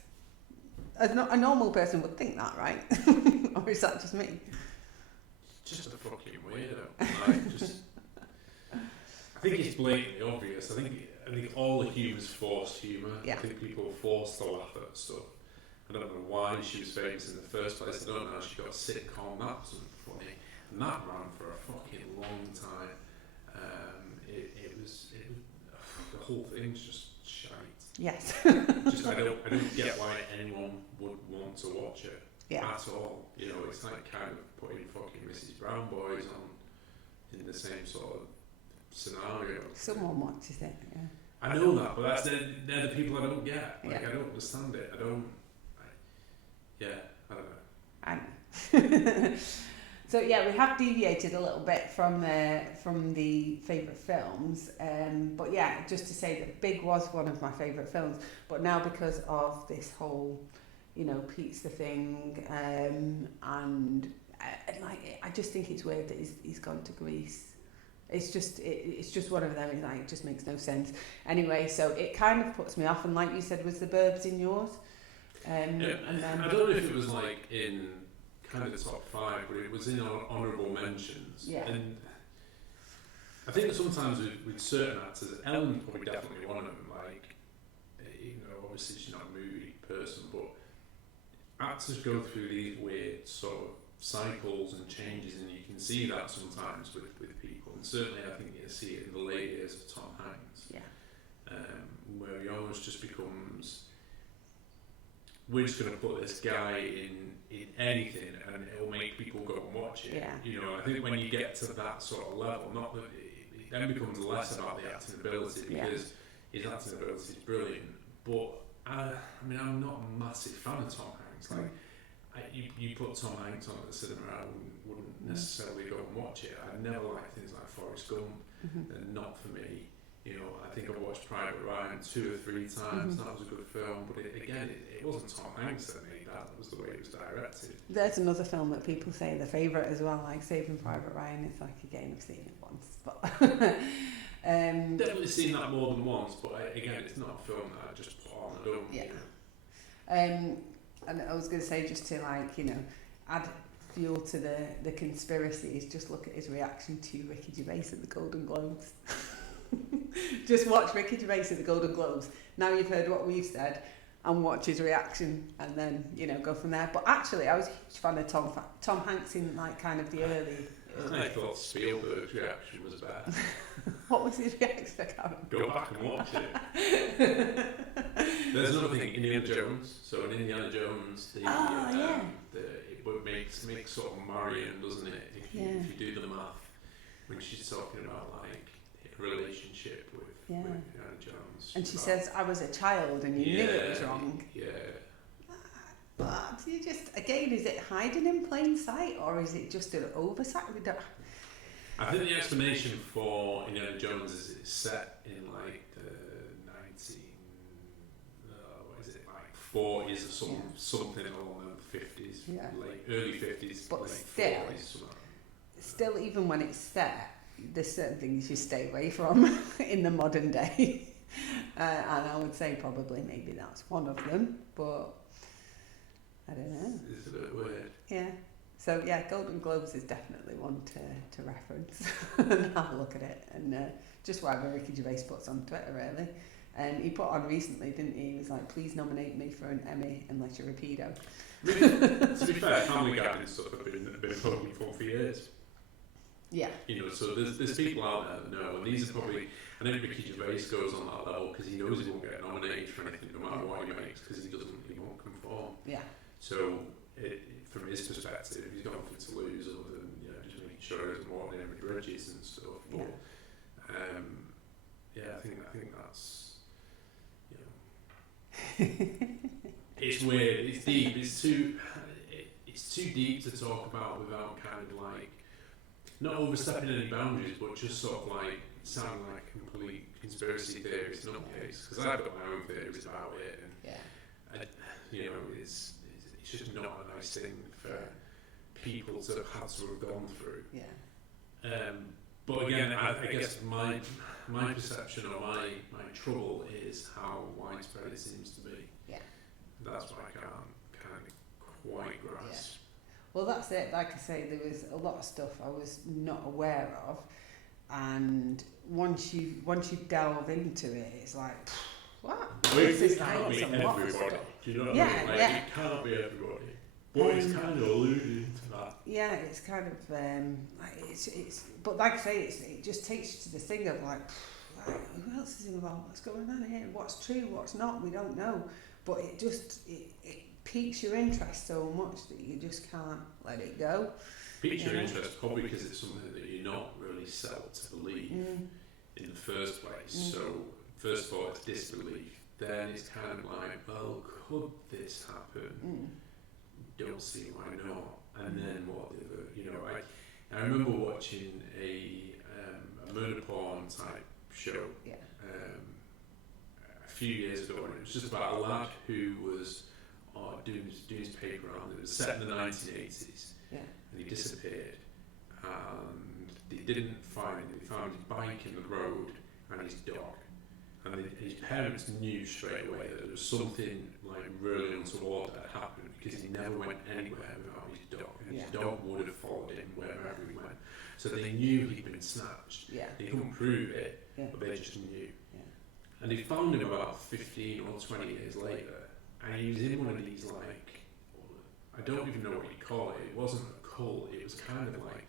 A normal person would think that, right? Or is that just me? Just a fucking weirdo. Like, just, I think it's blatantly obvious. I think all the humour's forced humour. Yeah. I think people are forced to laugh at stuff. I don't know why she was famous in the first place. I don't know how she got a sitcom. That wasn't funny. And that ran for a fucking long time. It was the whole thing's just shite. Yes. Just I don't get why anyone would want to watch it at all. You know, it's like kind of putting fucking Mrs. Brown Boys on in the same sort of scenario. Someone watches it, yeah. I know that, but they're the people I don't get. Like, I don't understand it. I don't know. I know. So yeah, we have deviated a little bit from the favourite films, but yeah, just to say that Big was one of my favourite films, but now because of this whole, pizza thing, and like I just think it's weird that he's gone to Greece. It's just one of them. It's like, it just makes no sense. Anyway, so it kind of puts me off. And like you said, was The Burbs in yours? And then I don't know if it was like in kind of the top 5, but it was in honourable mentions. Yeah. And I think sometimes with certain actors, Ellen's probably definitely one of them. Like, obviously she's not a movie person, but actors go through these weird sort of cycles and changes, and you can see that sometimes with people. And certainly, I think you see it in the late years of Tom Hanks. Yeah. Where he almost just becomes, we're just going to put this guy in anything and it'll make people go and watch it. Yeah. I think when you get to that sort of level, not that it then becomes less about the acting ability, because his acting ability is brilliant. But I'm not a massive fan of Tom Hanks. Like, you put Tom Hanks on at the cinema, I wouldn't necessarily go and watch it. I never liked things like Forrest Gump. They're not for me. I think I watched Private Ryan 2 or 3 times. That was a good film, but it wasn't Tom Hanks that made that. It was the way it was directed. There's another film that people say their favourite as well, like Saving Private Ryan. It's like, again, I've seen it once, but definitely seen that more than once. But again, it's not a film that I just put on. I don't. Yeah. And I was going to say, just to add fuel to the conspiracies, just look at his reaction to Ricky Gervais at the Golden Globes. Just watch Ricky Gervais at the Golden Globes. Now you've heard what we've said, and watch his reaction, and then go from there. But actually, I was a huge fan of Tom Hanks in like kind of the early. I thought Spielberg's reaction was bad. What was his reaction? I can't remember. Go back and watch it. There's another thing, Indiana Jones. So in Indiana Jones, it makes sort of Marion, doesn't it? If you do the math, when she's talking about like a relationship with Indiana Jones. And she says, "I was a child, and you knew it was wrong." Yeah. But you just, again, is it hiding in plain sight, or is it just an oversight? I think the explanation for Indiana Jones is it's set in like the 40s or something along the 50s, like early 50s, but late still, 40s. Still, even when it's set, there's certain things you stay away from in the modern day. And I would say probably maybe that's one of them, but I don't know. It's a bit weird. Yeah. So yeah, Golden Globes is definitely one to reference and have a look at it and Just whatever Ricky Gervais puts on Twitter, really. He put on recently, didn't he? He was like, please nominate me for an Emmy unless you're a pedo. I mean, to be fair, Family Guy and stuff have been poking fun for years. Yeah. You know, so there's people out there that know, and these are probably, I know Ricky Gervais goes on that level because he knows he won't get nominated for anything no matter what he makes because he won't conform. Yeah. So from his perspective, he's got nothing to lose other than just making sure he doesn't walk in any bridges and stuff. But I think that's it's weird. It's deep. It's too deep to talk about without kind of like not overstepping any boundaries, but just sort of like sounding like complete conspiracy theories. Not the case, because I've got my own theories about it, and it's just not a nice thing for people to have had to have gone through. Yeah. But again, I guess my perception or my trouble is how widespread it seems to be. Yeah. That's what I can't kind of quite grasp. Yeah. Well, that's it. Like I say, there was a lot of stuff I was not aware of, and once you delve into it, it's like, what? It can't be everybody. Do you know what I mean? It can't be everybody. But it's kind of alluding to that. Yeah, it's kind of it's. But like I say, it just takes you to the thing of like, who else is involved? What's going on here? What's true? What's not? We don't know. But it piques your interest so much that you just can't let it go. Piques your interest probably because it's something that you're not really set up to believe in the first place. So first of all, it's disbelief. Then it's kind of like, well, could this happen? Don't see why not. And then what? I remember watching a murder porn type show a few years ago, and it was just about a lad who was doing his paper round. It was set in the 1980s, and he disappeared. And they didn't find him. They found his bike in the road and his dog. And his parents knew straight away that there was something like really untoward that happened because he never went anywhere without his dog. And his dog would have followed him wherever he went. So they knew he'd been snatched. They couldn't prove it, but they just knew. And they found him about 15 or 20 years later, and he was in one of these, like, I don't even know what you call it. It wasn't a cult. It was kind of like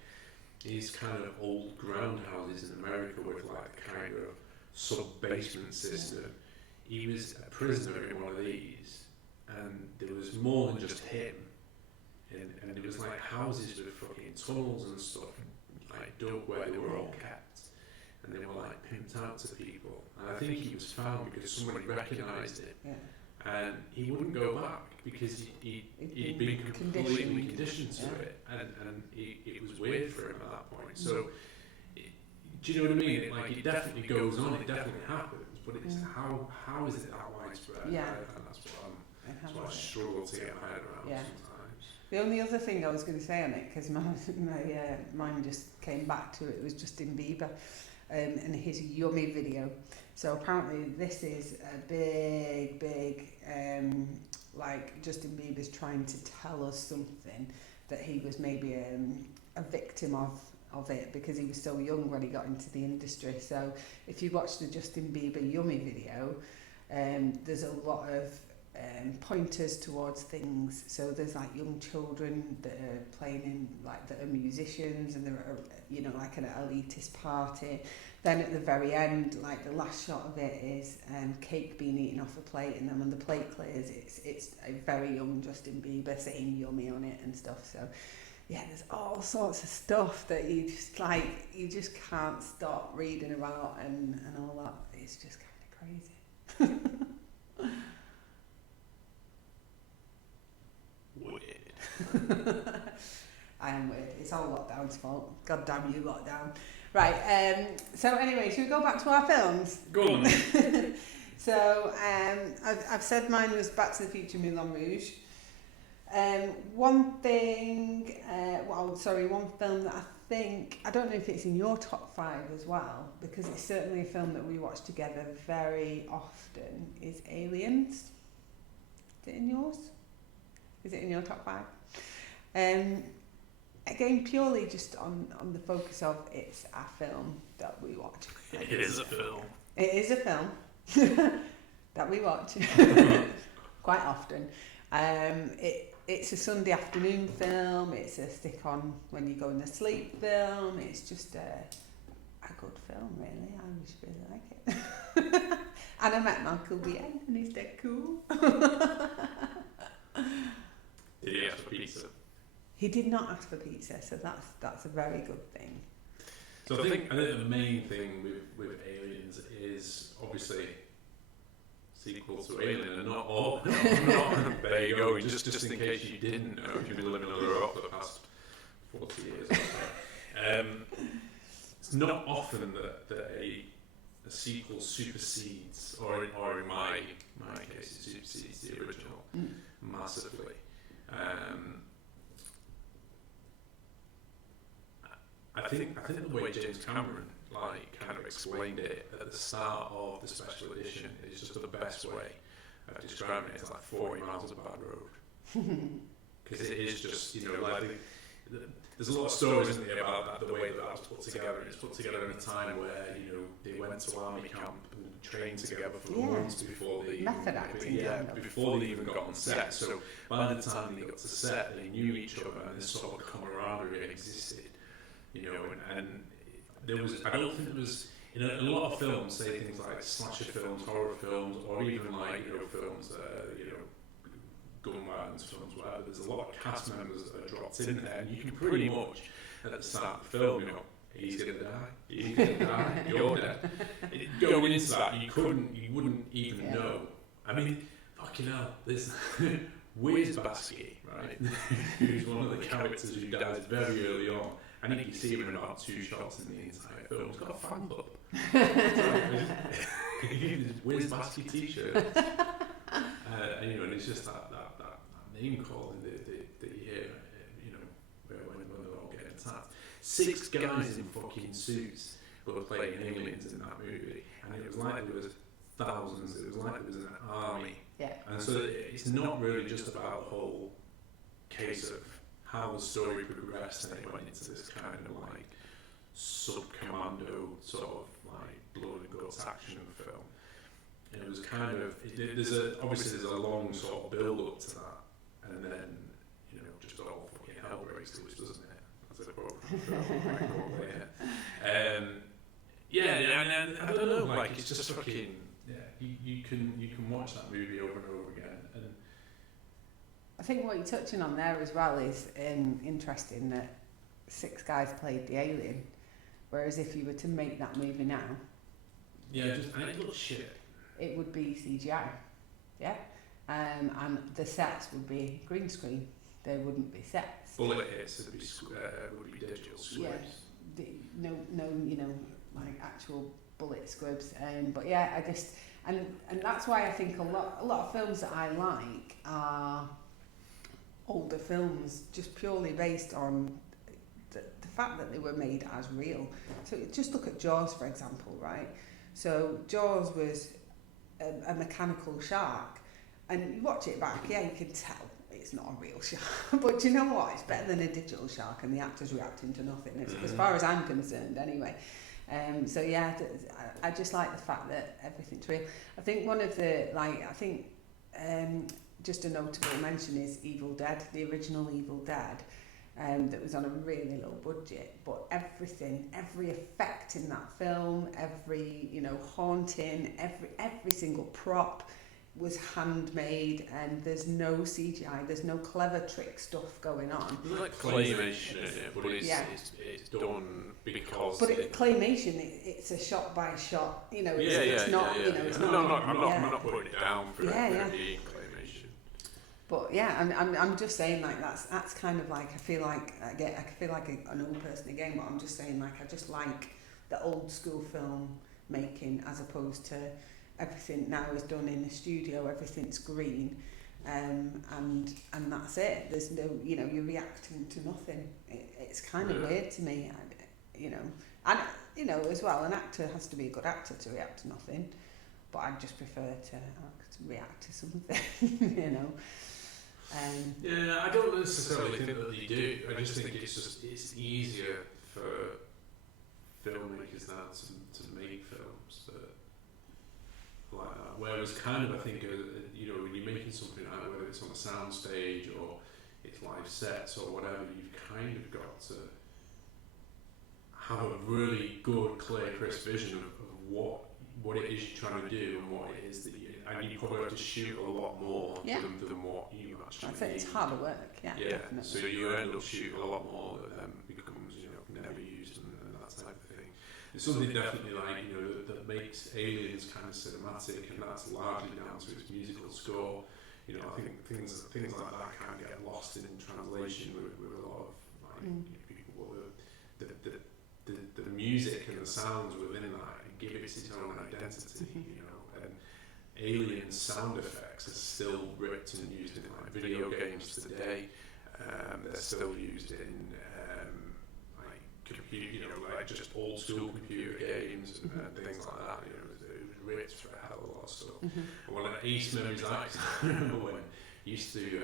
these kind of old ground houses in America with like kind of sub-basement system. He was a prisoner in one of these, and there was more than just him, and there was like houses with fucking tunnels and stuff like dug where they were all kept, and they were like pimped out to people. And I think he was found because somebody recognised it, and he wouldn't go back because he'd been completely conditioned to it, and it was weird for him at that point. So do you know what I mean? It definitely goes on, it definitely happens, but it's how is it that widespread? And that's what I struggle to get my head around sometimes. The only other thing I was going to say on it, because my mind just came back to it, was Justin Bieber and his Yummy video. So apparently this is a big like Justin Bieber's trying to tell us something that he was maybe a victim of it because he was so young when he got into the industry. So if you watch the Justin Bieber Yummy video, there's a lot of pointers towards things. So there's like young children that are playing in, like, that are musicians, and they're at like an elitist party. Then at the very end, like the last shot of it is cake being eaten off a plate, and then when the plate clears, it's a very young Justin Bieber saying yummy on it and stuff. So yeah, there's all sorts of stuff that you just can't stop reading about and all that. It's just kind of crazy. Weird. I am weird. It's all lockdown's fault. God damn you, lockdown. Right, so anyway, should we go back to our films? Go on. So I've said mine was Back to the Future, Moulin Rouge. One film that I don't know if it's in your top 5 as well, because it's certainly a film that we watch together very often, is Aliens. Is it in yours? Is it in your top 5? again, purely just on the focus of it's a film that we watch. It is a film. It is a film that we watch quite often. It's a Sunday afternoon film. It's a stick on when you're going to sleep film. It's just a good film, really. I just really like it. And I met Michael Biehn, and he's dead cool. Did he ask for pizza? He did not ask for pizza, so that's a very good thing. So I think the main thing with Aliens is obviously sequel to Alien, and not all. There you go. Just in case you didn't know, if you've been living under a rock for the past 40 years or so. It's not often that a sequel supersedes, or in my case, it supersedes the original massively. I think the way James Cameron kind of explained it at the start of the special edition is just the best way of describing it. It's like 40 miles of bad road, because it is just there's a lot of stories, isn't there, about that, the way that was put together. It's put together in a time where they went to army camp and trained together for months before they method acting. Before they even got on set. So by the time they got to set, they knew each other, and this sort of camaraderie existed. And there was, I don't think there was, in a lot of films, say things like slasher films, horror films, or even films that gun violence films, where there's a lot of cast members that are dropped in there, and you can pretty much, at the start of the film, he's gonna die, you're dead. Going into that, you wouldn't even know. I mean, fucking hell, there's Wiz Basky, right, who's one of the characters who dies very early on. I think you see him in about 2 shots in the entire film. He's got a fan club. Wiz Basky t-shirt. And it's just that name calling that you hear, when they're all getting attacked. 6 guys in fucking suits were playing aliens in that movie, and it was like there was thousands. It was like there was an army. Yeah. And so it's not really just about the whole case of how the story progressed, and it went into this kind of sub-commando sort of blood and guts action film. And it was kind of obviously there's a long sort of build up to that, and then just all fucking hell breaks loose, doesn't it? That's a quote from the film. And I don't know, it's just fucking you can watch that movie over and over again. And I think what you're touching on there as well is interesting that 6 guys played the alien, whereas if you were to make that movie now, and it looks shit. It would be CGI, and the sets would be green screen. They wouldn't be sets. Bullet hits would be digital squibs. No, actual bullet squibs. But I just and that's why I think a lot of films that I like are older films, just purely based on the fact that they were made as real. So just look at Jaws, for example, right? So Jaws was a mechanical shark, and you watch it back, you can tell it's not a real shark, but you know what, it's better than a digital shark, and the actor's reacting to nothing, as far as I'm concerned anyway. I just like the fact that everything's real. I think one of the just a notable mention is Evil Dead, the original Evil Dead, that was on a really low budget, but every effect in that film, every haunting, every single prop was handmade, and there's no CGI, there's no clever trick stuff going on. There's like claymation in it, but it's done because. But claymation, it's a shot by shot, it's not. It's not. I'm not putting it down for it being claymation. But I'm just saying that's kind of I feel like an old person again, but I'm just saying I just like the old school film making as opposed to everything now is done in a studio, everything's green, and that's it. There's no, you're reacting to nothing. It's kind of weird to me, and as well, an actor has to be a good actor to react to nothing, but I just prefer to react to something, Yeah, I don't necessarily think that they do. I just think it's easier for filmmakers now to make films that like that. Whereas kind of I think when you're making something out, whether it's on a sound stage or it's live sets or whatever, you've kind of got to have a really good, clear, crisp vision of what it is you're trying to do and what it is that and you probably have to shoot a lot more than what you actually need. It's harder work, yeah. So you end up shooting a lot more that then becomes never used and that type of thing. It's something definitely like that makes Aliens kind of cinematic, and that's largely down to its musical score. I think things like that kind of get lost in translation with a lot of people. The music and the sounds within that give it its own identity, and Alien sound effects are still ripped and used in like video games today. They're still used in like computer, like just old school computer games and things like that. It was ripped for a hell of a lot of stuff. And one of the Ace memories I remember when I used to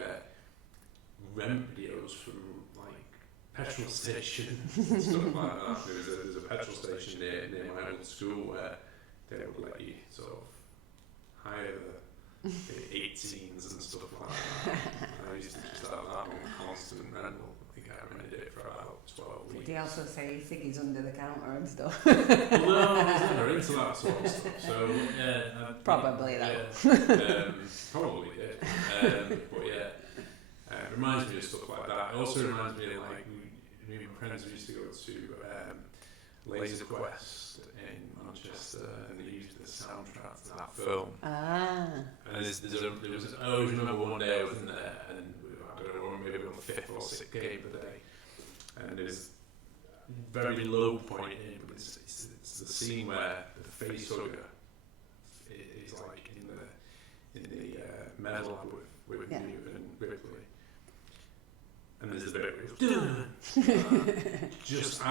rent videos from like petrol stations and stuff like that. There's a petrol station near my old school where they would let you sort of hire the 18s and stuff like that. I used to just have that on constant rental. I think I rented it for about 12 weeks. Did he also say Siggy's under the counter and stuff? Well, no, I was never into that sort of stuff. So yeah, probably though. Yeah, probably did. But yeah, it reminds me of stuff like that. It also reminds me of like me and my friends used to go to Laser Quest in Manchester, and they used the soundtrack to that film. And I always remember one day I was in there, and I don't know, maybe on the 5th or 6th game of the day, and there's a very low point in, but it's the scene where the face hugger is like in the med lab with Newt and Ripley. And there's a bit where it goes, I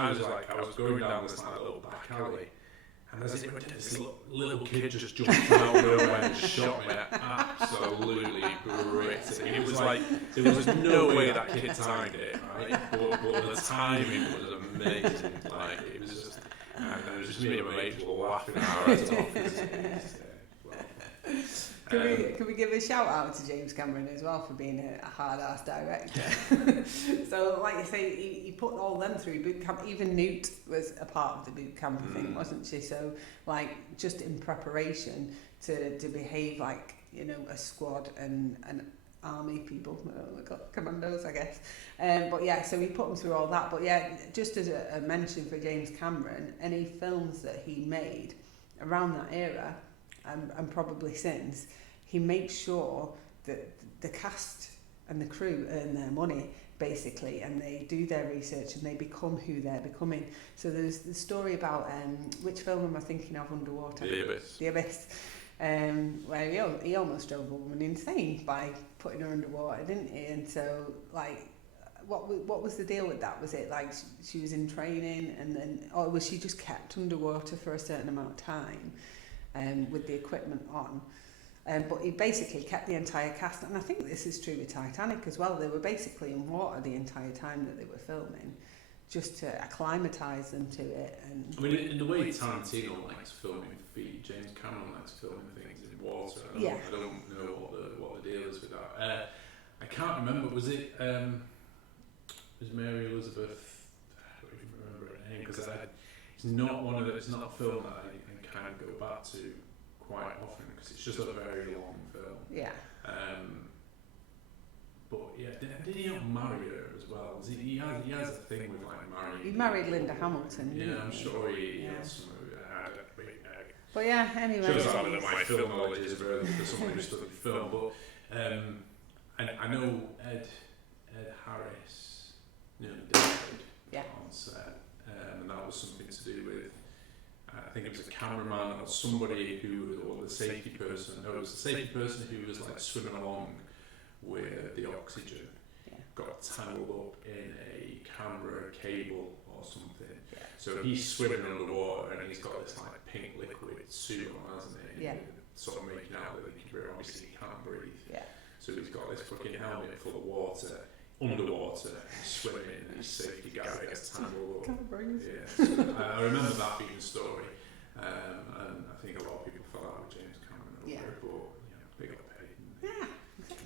was going down this like little back alley, and as it went, this little kid just jumped out of nowhere and shot me absolutely bricked. It was like, there was no way that kid timed it, right? But the timing was amazing. Like, it was just, and it was just me and my mates were laughing our heads off. Can we give a shout out to James Cameron as well for being a hard-ass director? So, like you say, he put all them through boot camp. Even Newt was a part of the boot camp thing, wasn't she? So, like, just in preparation to behave like a squad and an army people, commandos, I guess. But yeah, so he put them through all that. But yeah, just as a mention for James Cameron, any films that he made around that era, and probably since, he makes sure that the cast and the crew earn their money, basically, and they do their research and they become who they're becoming. So there's the story about, which film am I thinking of underwater? The Abyss. The Abyss. Where he almost drove a woman insane by putting her underwater, didn't he? And so, like, what was the deal with that? Was it like she was in training and then, or was she just kept underwater for a certain amount of time? With the equipment on, but he basically kept the entire cast, and I think this is true with Titanic as well. They were basically in water the entire time that they were filming, just to acclimatise them to it. And I mean, in the way Tarantino likes filming feet, James Cameron likes filming things in water. I don't know what the deal is with that. I can't remember. Was it was Mary Elizabeth? I don't even remember her name because it's not one of the, it's not a film that I kind of go back to quite often because it's just a very long film. Yeah. But yeah, did he not marry her as well? He has a thing with like marrying. He married Linda Hamilton. Yeah, I'm sure he has some. But yeah, anyway. Shows that my film knowledge is really for someone who studied film. But I know Ed Harris, David on set, and that was something to do with. I think it was a cameraman or somebody or the safety person. No, it was the safety person who was like swimming along with the oxygen. Got tangled up in a camera cable or something. So he's swimming underwater and he's got this like pink liquid suit on, hasn't he? Sort of making out that obviously he can't breathe. So he's got this fucking helmet full of water, underwater, and swimming, and his safety guy gets tangled up. Yeah, so I remember that being a story, and I think a lot of people fell out with James Cameron over it, but they got paid. Yeah,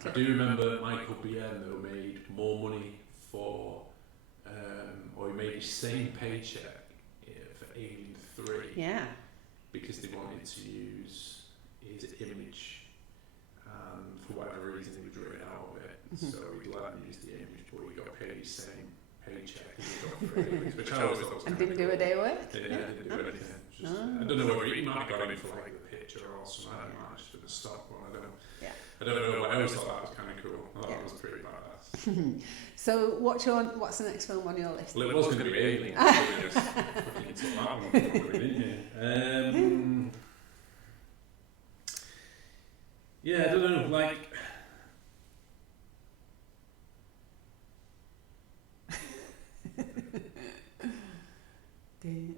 I do remember Michael Biehn though made more money for, or he made his same paycheck for Alien 3. Yeah. Because they wanted to use his image, and for whatever reason he drew it out of it. So we let him use the image, but he got paid his same paycheck as he got for Aliens, which I always thought was And kind didn't of do a cool. day work? Yeah, didn't do anything. Just, I don't know whether he might have got in for like the picture or something. I might just have a stock one. I don't know. Yeah. I don't know. I always thought that was kind of cool. I thought that was pretty badass. So what's the next film on your list? Well, it was going to be Aliens. So we just fucking took that one, probably, didn't you? Yeah, I don't know, like...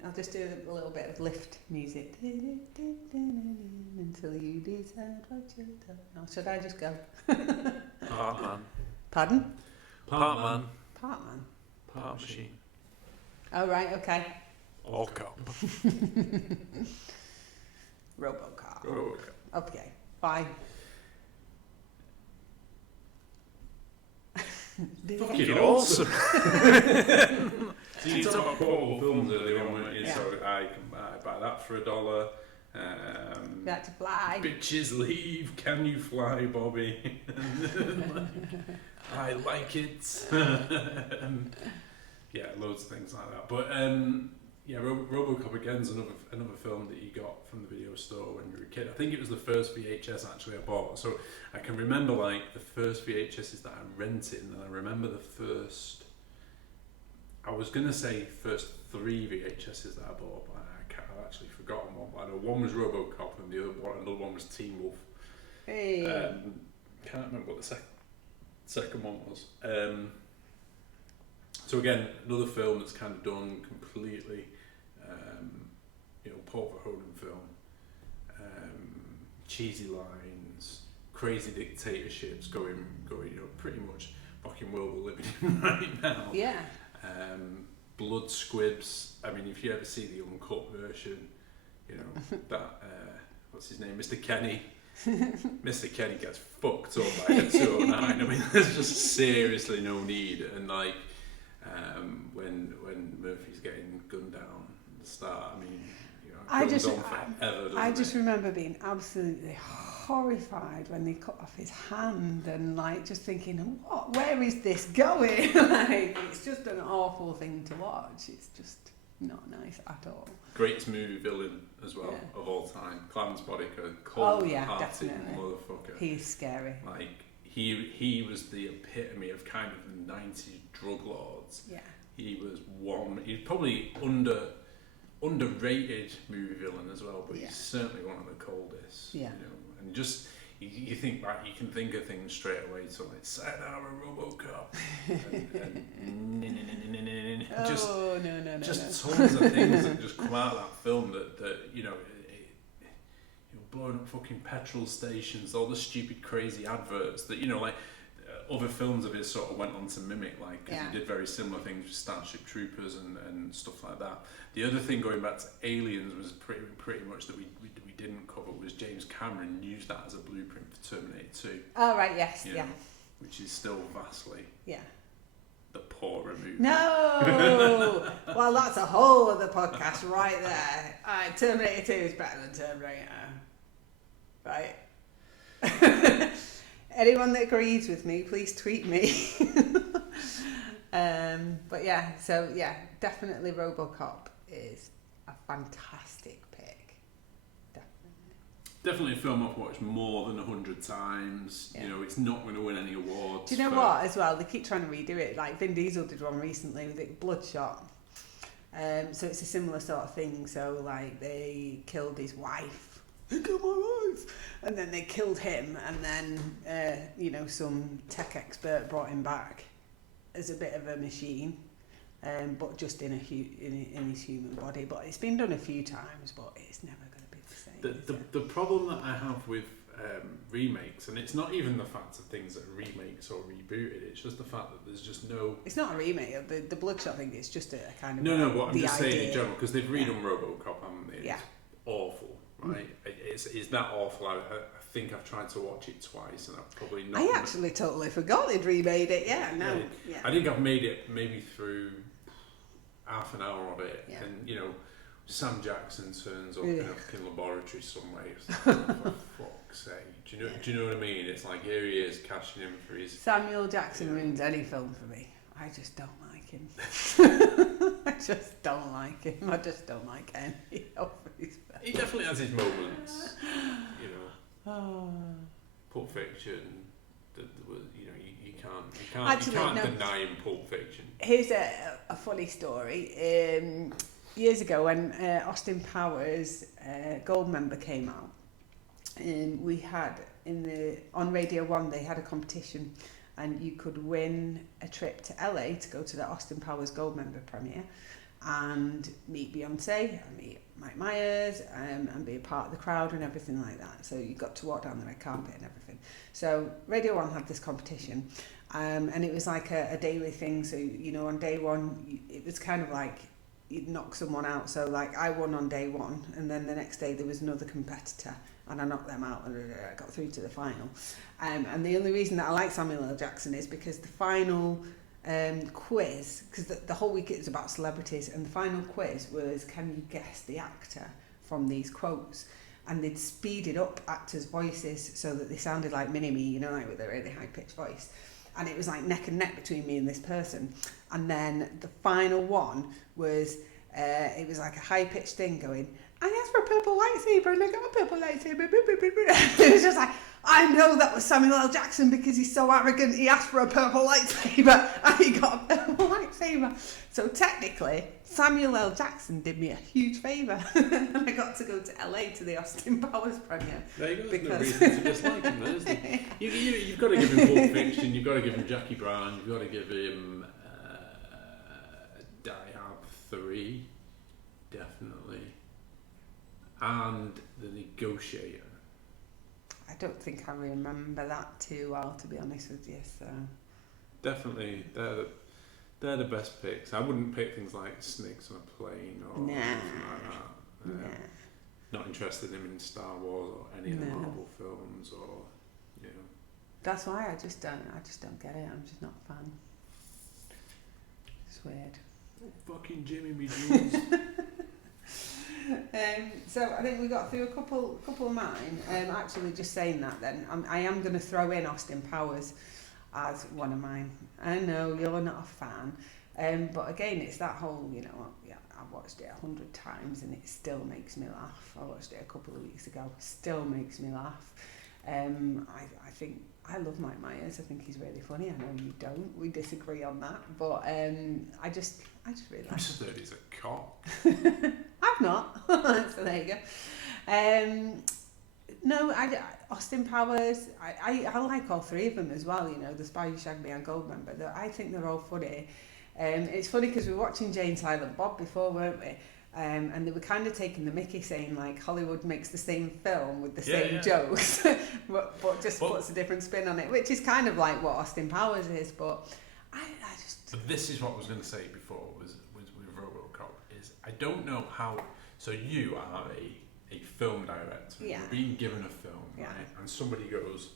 I'll just do a little bit of lift music. Until you decide what you've done. Or should I just go? Part-man. Pardon? Part-man. Part-man. Part-machine. Oh, right, okay. Or cop. Robocop. Okay, bye. Fucking awesome. So you talked about portable films earlier on, weren't you? Yeah. So I can buy that for $1. You had to fly. Bitches leave, can you fly, Bobby? I like it. Yeah, loads of things like that. But yeah, Robocop again is another film that you got from the video store when you were a kid. I think it was the first VHS actually I bought. So I can remember like the first VHSs that I rented, and I remember the first. I was gonna say first 3 VHSs that I bought, but I've actually forgotten one. But I know one was Robocop and another one was Teen Wolf. Hey. Can't remember what the second one was. So again, another film that's kind of done completely, Paul Verhoeven film, cheesy lines, crazy dictatorships going, pretty much fucking world we're living in right now. Yeah. Blood squibs. I mean, if you ever see the uncut version, that what's his name, Mr. Kenny. Mr. Kenny gets fucked up by a 209. I mean, there's just seriously no need. And like when Murphy's getting gunned down at the start, I mean, I just remember being absolutely horrified when they cut off his hand and like just thinking, where is this going? Like, it's just an awful thing to watch. It's just not nice at all. Greatest movie villain as well of all time, Clarence Boddicker, cold-hearted motherfucker. He's scary. Like he was the epitome of kind of the 90s drug lords. Yeah. He's probably underrated movie villain as well, but he's certainly one of the coldest. Yeah. And just you think back, you can think of things straight away. So like Sayonara Robocop, just tons of things that just come out of that film that blowing up fucking petrol stations, all the stupid crazy adverts that like. Other films of his sort of went on to mimic, like, because he did very similar things with Starship Troopers and stuff like that. The other thing going back to Aliens was pretty much that we didn't cover was James Cameron used that as a blueprint for Terminator 2. Oh, right, yes, Which is still vastly the poorer movie. No! Well, that's a whole other podcast right there. Terminator 2 is better than Terminator. Right? Anyone that agrees with me, please tweet me. But definitely Robocop is a fantastic pick. Definitely a film I've watched more than 100 times. Yeah. It's not going to win any awards. Do you know what, as well? They keep trying to redo it. Like Vin Diesel did one recently with it, Bloodshot. So it's a similar sort of thing. So like they killed his wife. They killed my wife, and then they killed him, and then some tech expert brought him back as a bit of a machine, but just in his human body. But it's been done a few times, but it's never going to be the same. The problem that I have with remakes, and it's not even the fact of things that are remakes or rebooted. It's just the fact that there's just no. It's not a remake of the Bloodshot thing. It's just a kind of No. What I'm just saying in idea. general, because they've redone RoboCop, haven't they? Yeah. It's awful, right? It's that awful. I think I've tried to watch it twice, and I've probably not. I actually totally forgot they'd remade it. Yeah, no. Yeah. I think I've made it maybe through half an hour of it, and Sam Jackson turns up in a fucking laboratory somewhere. For fuck's sake, do you know what I mean? It's like here he is cashing in for his. Samuel Jackson ruins any film for me. I just don't like him. I just don't like him. I just don't like any of his films. He definitely has his moments, Pulp Fiction. You can't deny him Pulp Fiction. Here's a funny story. Years ago, when Austin Powers Goldmember came out, we had on Radio 1 they had a competition, and you could win a trip to LA to go to the Austin Powers Goldmember premiere and meet Beyonce and meet Mike Myers and be a part of the crowd and everything like that. So you got to walk down the red carpet and everything. So Radio 1 had this competition, and it was like a daily thing. So on day one it was kind of like you'd knock someone out. So like I won on day one, and then the next day there was another competitor and I knocked them out and I got through to the final. And the only reason that I like Samuel L. Jackson is because the final quiz, because the whole week it was about celebrities, and the final quiz was, can you guess the actor from these quotes? And they'd speeded up actors' voices so that they sounded like Mini-Me, like with a really high-pitched voice. And it was like neck and neck between me and this person. And then the final one was, it was like a high-pitched thing going, I asked for a purple lightsaber and I got a purple lightsaber. It was just like, I know that was Samuel L. Jackson because he's so arrogant. He asked for a purple lightsaber and he got a purple lightsaber. So technically, Samuel L. Jackson did me a huge favour. And I got to go to LA to the Austin Powers premiere. There you go. There's no reason to dislike him, there, is there? You've got to give him Pulp Fiction. You've got to give him Jackie Brown. You've got to give him Die Hard 3, definitely. And The Negotiator. I don't think I remember that too well, to be honest with you. So definitely, they're the best picks. I wouldn't pick things like Snakes on a Plane or anything like that. Not interested in him in Star Wars or any of the Marvel films, or That's why I just don't get it. I'm just not a fan. It's weird. Fucking Jimmy B. Jules. So I think we got through a couple of mine. Actually, just saying that, then I am going to throw in Austin Powers as one of mine. I know you're not a fan, but again, it's that whole I've watched it 100 times and it still makes me laugh. I watched it a couple of weeks ago, still makes me laugh. I think I love Mike Myers. I think he's really funny. I know you don't. We disagree on that, but I just really like. I just heard he's a cop. I've not. So there you go. No, Austin Powers. I like all three of them as well. The Spy Who Shagged Me and Goldmember. I think they're all funny. It's funny because we were watching Jane Silent Bob before, weren't we? And they were kind of taking the mickey, saying like Hollywood makes the same film with the same jokes, but just puts a different spin on it, which is kind of like what Austin Powers is. But I just. But this is what I was going to say before was with RoboCop is I don't know how. So you are a film director. Yeah. You're being given a film, Yeah. right? And somebody goes,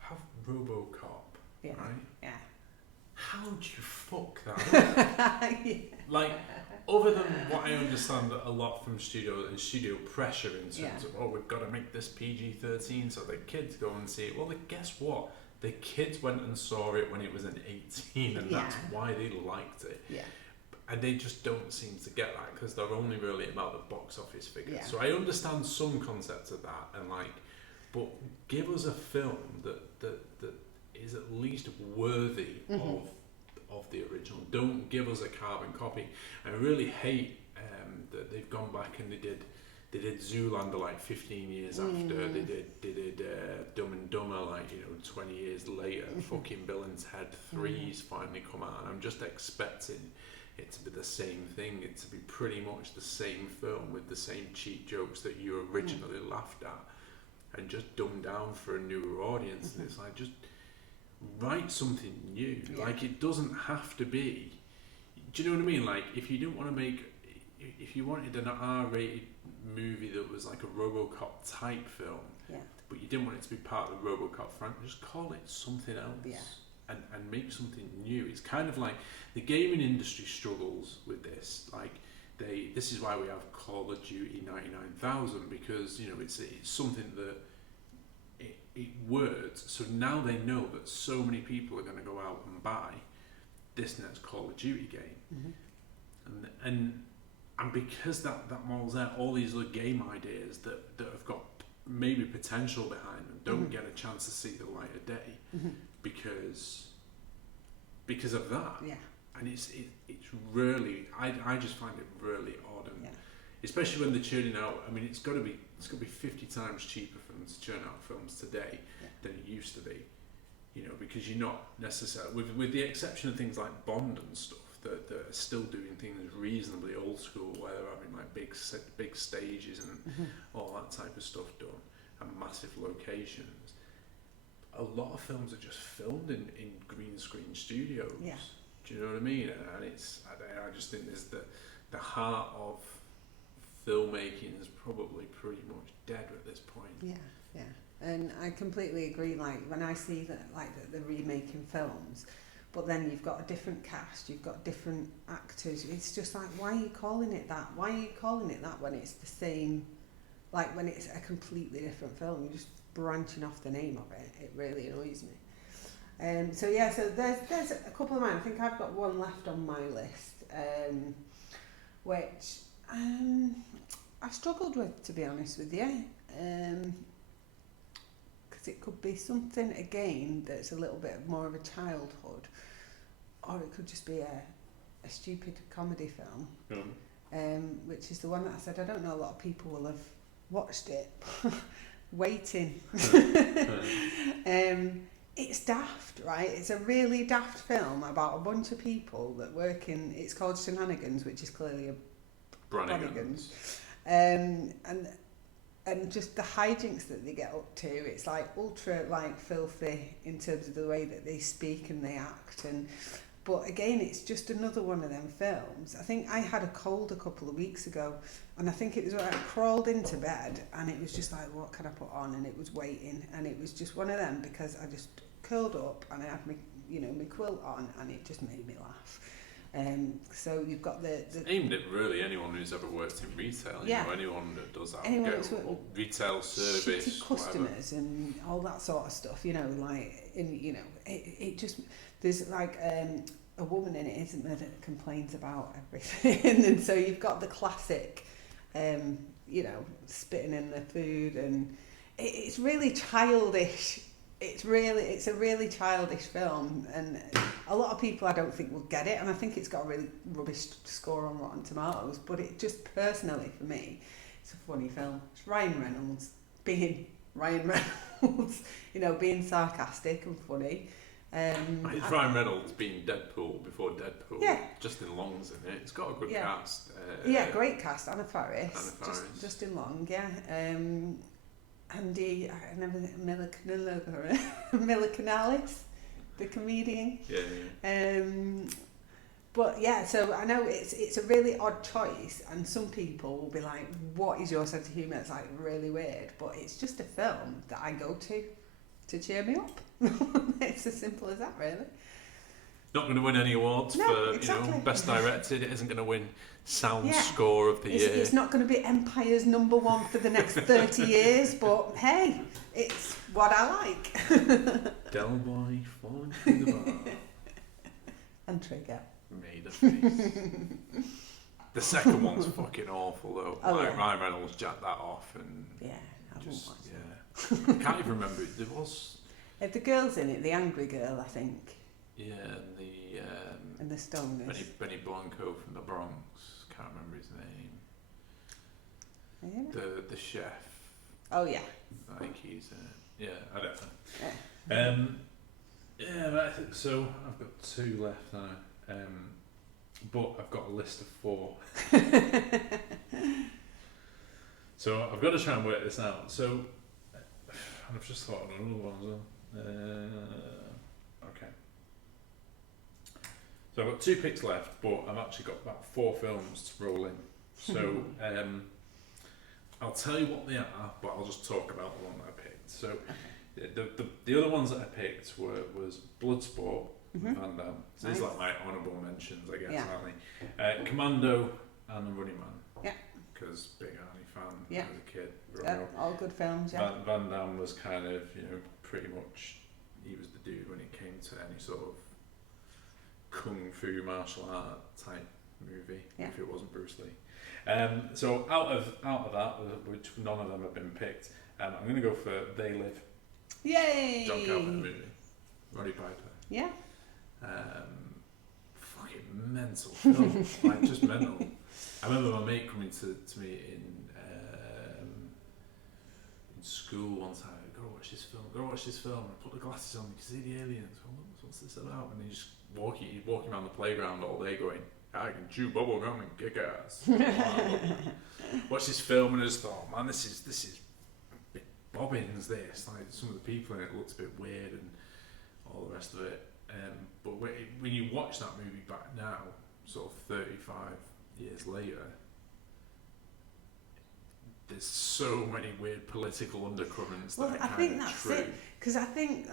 "Have RoboCop," Yeah. right? Yeah. How do you fuck that up? Yeah. Like, other than what I understand a lot from studio pressure in terms of, we've got to make this PG-13 so the kids go and see it. Well, guess what? The kids went and saw it when it was an 18 and that's why they liked it. Yeah. And they just don't seem to get that because they're only really about the box office figures. Yeah. So I understand some concepts of that and but give us a film that is at least worthy of the original. Don't give us a carbon copy. I really hate that they've gone back and they did Zoolander like 15 years after. They did Dumb and Dumber 20 years later. Fucking Bill and Ted 3's finally come out, and I'm just expecting it to be the same thing. It to be pretty much the same film with the same cheap jokes that you originally laughed at. and just dumbed down for a newer audience. And it's like, just write something new. Like, it doesn't have to be. Do you know what I mean? Like, if you didn't want to make, if you wanted an R-rated movie that was like a RoboCop type film, but you didn't want it to be part of the RoboCop franchise, just call it something else. And make something new. It's kind of like the gaming industry struggles with this. Like, this is why we have Call of Duty 99,000, because, you know, it's something that it works. So now they know that so many people are going to go out and buy this next Call of Duty game, and because that model's there, all these other game ideas that have got maybe potential behind them don't get a chance to see the light of day because of that. And it's really, I just find it really odd, and especially when they're churning out. I mean, it's got to be 50 times cheaper for them to churn out films today than it used to be. You know, because you're not necessarily, with the exception of things like Bond and stuff, that are still doing things reasonably old school, where they're having like big stages and all that type of stuff done, and massive locations. A lot of films are just filmed in green screen studios. Do you know what I mean? And I just think there's the heart of filmmaking is probably pretty much dead at this point. And I completely agree. Like, when I see that, like, they're remaking films, but then you've got a different cast, you've got different actors. It's just like, why are you calling it that? Why are you calling it that when it's the same? Like, when it's a completely different film, you're just branching off the name of it. It really annoys me. So there's a couple of mine. I think I've got one left on my list, which I've struggled with, to be honest with you. It could be something, again, that's a little bit more of a childhood, or it could just be a stupid comedy film, which is the one that I said I don't know a lot of people will have watched it. Waiting. It's daft, right? It's a really daft film about a bunch of people that work in, it's called Shenanigans, which is clearly a Brannigan's. And just the hijinks that they get up to, it's like ultra like filthy in terms of the way that they speak and they act. But again, it's just another one of them films. I think I had a cold a couple of weeks ago, and I think it was where I crawled into bed and it was just like, what can I put on? And it was waiting, and it was just one of them because I just curled up and I had my quilt on, and it just made me laugh. So you've got the aimed at really anyone who's ever worked in retail. You know, anyone that does that, retail service, shitty customers, whatever, and all that sort of stuff. You know, like it just, there's like a woman in it, isn't there, that complains about everything, and so you've got the classic, spitting in the food, and it's really childish. It's a really childish film, and a lot of people I don't think will get it, and I think it's got a really rubbish score on Rotten Tomatoes, but it just, personally for me, it's a funny film. It's Ryan Reynolds being Ryan Reynolds, being sarcastic and funny. It's Ryan Reynolds being Deadpool before Deadpool. Yeah. Justin Long's in it. It's got a good cast. Great cast. Anna Faris. Justin Long, Andy, I never Mila Canales, the comedian. But yeah, so I know it's a really odd choice, and some people will be like, "What is your sense of humour?" It's like really weird, but it's just a film that I go to cheer me up. It's as simple as that, really. Not going to win any awards for best directed. It isn't going to win sound score of the year. It's not going to be Empire's #1 for the next 30 years, but hey, it's what I like. Del Boy falling through the bar. And Trigger. Made a face. The second one's fucking awful though. Ryan Reynolds jacked that off, and I can't even remember. There was the girl's in it, the angry girl, I think. Yeah, and the stoners. Benny Blanco from the Bronx. Can't remember his name. Yeah. The chef. Oh yeah. I think he's I don't know. Yeah. So I've got 2 left now. But I've got a list of 4. So I've got to try and work this out. So And I've just thought of another one as well. Okay. So I've got 2 picks left, but I've actually got about 4 films to roll in. So I'll tell you what they are, but I'll just talk about the one that I picked. So the other ones that I picked was Bloodsport, Van Damme. So these are like my honourable mentions, I guess, aren't they? Commando and The Running Man. Yeah. Because big Arnie fan as a kid. All good films, Van Damme was kind of, pretty much, he was the dude when it came to any sort of kung fu martial art type movie, if it wasn't Bruce Lee. So out of that, which none of them have been picked, I'm going to go for They Live. Yay! John Carpenter movie. Roddy Piper. Yeah. Fucking mental film. Like, just mental. I remember my mate coming to me in school one time. Go watch this film. And I put the glasses on. You can see the aliens. What's this about? And he's walking around the playground all day going, I can chew bubble gum and kick ass. Watch this film and I just thought, man, this is bit bobbins. This, like, some of the people in it looks a bit weird and all the rest of it. But when you watch that movie back now, sort of 35 years later, there's so many weird political undercurrents. Well, I think that's true. It, because I think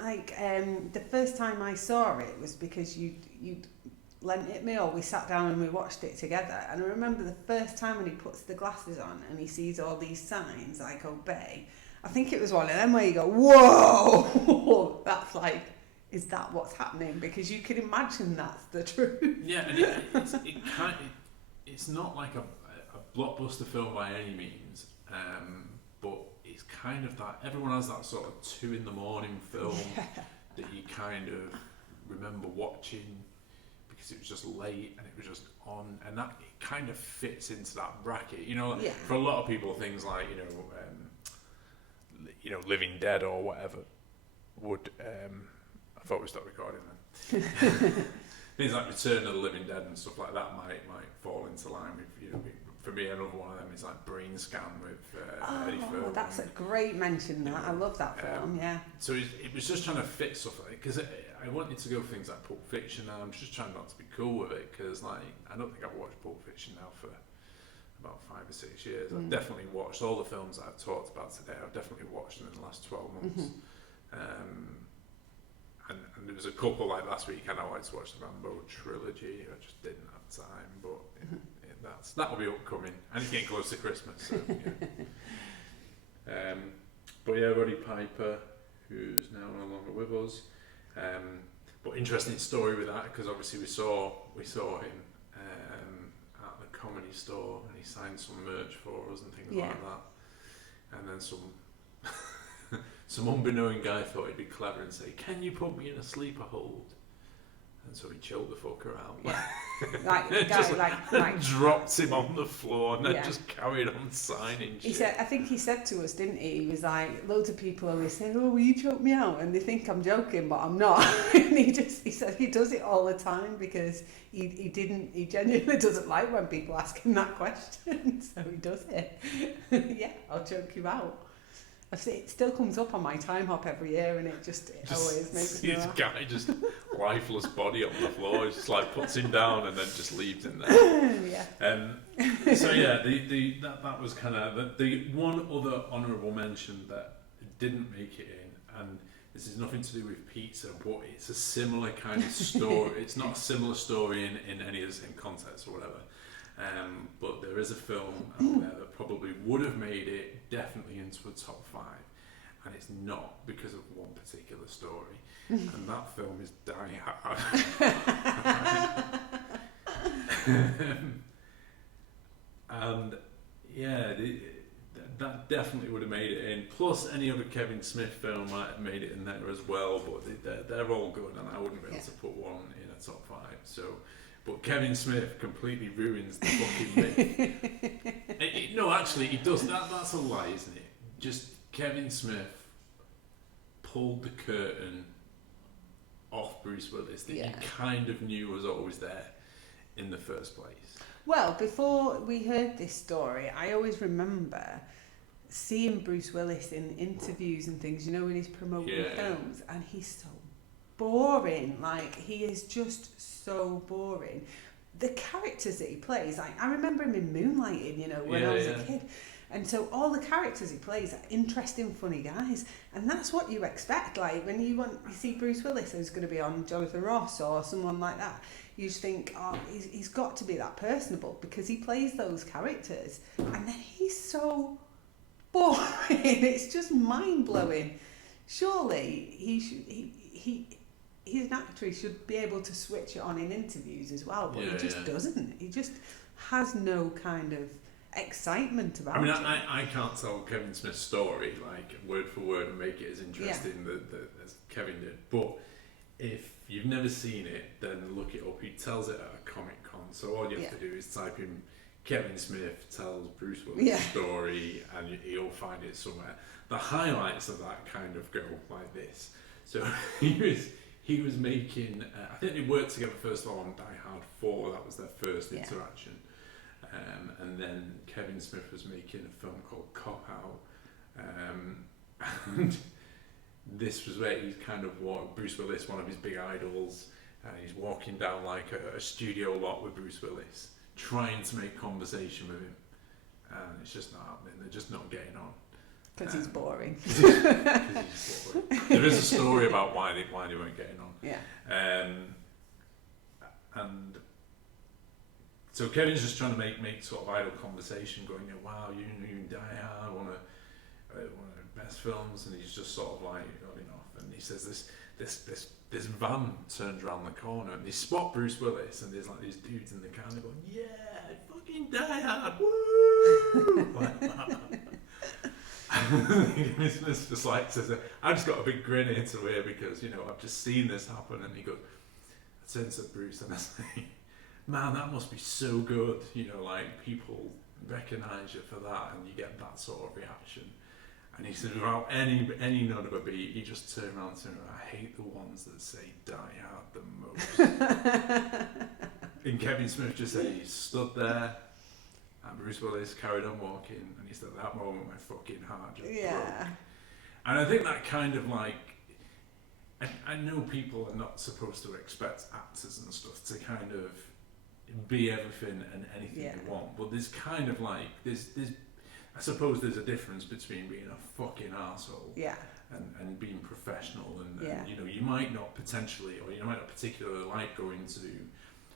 the first time I saw it was because you lent it me, or we sat down and we watched it together. And I remember the first time when he puts the glasses on and he sees all these signs like obey. I think it was one of them where you go, whoa, that's like, is that what's happening? Because you can imagine that's the truth. Yeah, and it's not like a blockbuster film by any means, but it's kind of that, everyone has that sort of 2 a.m. film that you kind of remember watching because it was just late and it was just on, and that it kind of fits into that bracket. For a lot of people, things like Living Dead or whatever would. I thought we stopped recording then. Things like Return of the Living Dead and stuff like that might fall into line with, for me, another one of them is like Brain Scan with Eddie Feldman. That's a great mention, that. I love that film, So it was just trying to fit stuff like it, because I wanted to go for things like Pulp Fiction, and I'm just trying not to be cool with it, because like, I don't think I've watched Pulp Fiction now for about 5 or 6 years. I've definitely watched all the films that I've talked about today. I've definitely watched them in the last 12 months. And there was a couple like last week, I wanted to watch the Rambo trilogy. I just didn't have time, but that'll be upcoming, and it's getting close to Christmas. So, but Roddy Piper, who's now no longer with us. But interesting story with that, because obviously we saw him at the Comedy Store, and he signed some merch for us and things like that. And then some unbeknown guy thought he'd be clever and say, "Can you put me in a sleeper hold?" And so he chilled the fucker out. Like the guy, like dropped him on the floor and then just carried on signing shit. He said, I think he said to us, didn't he? He was like, loads of people always say, "Oh, will you choke me out?" And they think I'm joking, but I'm not. And he said he does it all the time because he genuinely doesn't like when people ask him that question, so he does it. I'll choke you out. It still comes up on my time hop every year, and it always makes me laugh. This guy just lifeless body on the floor, just like puts him down and then just leaves him there. That was kind of the one other honourable mention that didn't make it in, and this is nothing to do with pizza, but it's a similar kind of story. It's not a similar story in any of the same context or whatever. But there is a film out there that probably would have made it definitely into a top 5, and it's not because of one particular story, and that film is Die Hard. And that definitely would have made it in. Plus, any other Kevin Smith film might have made it in there as well, but they're all good, and I wouldn't be able to put one in a top 5. So. But Kevin Smith completely ruins the fucking myth. No, actually, he does. That's a lie, isn't it? Just Kevin Smith pulled the curtain off Bruce Willis that you kind of knew was always there in the first place. Well, before we heard this story, I always remember seeing Bruce Willis in interviews and things, you know, when he's promoting films, and he's so boring. Like, he is just so boring. The characters that he plays, like, I remember him in Moonlighting, you know, when I was a kid. And so all the characters he plays are interesting, funny guys. And that's what you expect. Like, when you see Bruce Willis who's going to be on Jonathan Ross or someone like that, you just think, oh, he's got to be that personable, because he plays those characters. And then he's so boring. It's just mind-blowing. Surely he's an actor. He should be able to switch it on in interviews as well, but he just doesn't. He just has no kind of excitement about it. I mean, I can't tell Kevin Smith's story like word for word and make it as interesting as Kevin did, but if you've never seen it, then look it up. He tells it at a Comic Con, so all you have to do is type in Kevin Smith tells Bruce Willis story, and you'll find it somewhere. The highlights of that kind of go like this. So he was making, I think they worked together first of all on Die Hard 4, that was their first interaction. And then Kevin Smith was making a film called Cop Out. And this was where he's kind of Bruce Willis, one of his big idols, and he's walking down like a studio lot with Bruce Willis, trying to make conversation with him. And it's just not happening, they're just not getting on. Because he's boring. He's boring. There is a story about why they weren't getting on. Yeah. And so Kevin's just trying to make sort of idle conversation, going, wow, you Die Hard, one of the best films, and he's just sort of like nodding off. And he says this van turns around the corner, and they spot Bruce Willis, and there's like these dudes in the car, and they're going, yeah, fucking Die Hard, woo! Like that. It's just like says, I just got a big grin into here because, you know, I've just seen this happen. And he goes, I turn to Bruce and I say, man, that must be so good, you know, like people recognise you for that and you get that sort of reaction. And he said, without any nod of a beat, he just turned around to him, I hate the ones that say Die Hard the most. And Kevin Smith just said he stood there. And Bruce Willis carried on walking, and he said, at that moment my fucking heart just broke. And I think that kind of like, I know people are not supposed to expect actors and stuff to kind of be everything and anything they want, but there's kind of like, there's I suppose there's a difference between being a fucking arsehole and being professional, and you know, you might not potentially, or you might not particularly like going to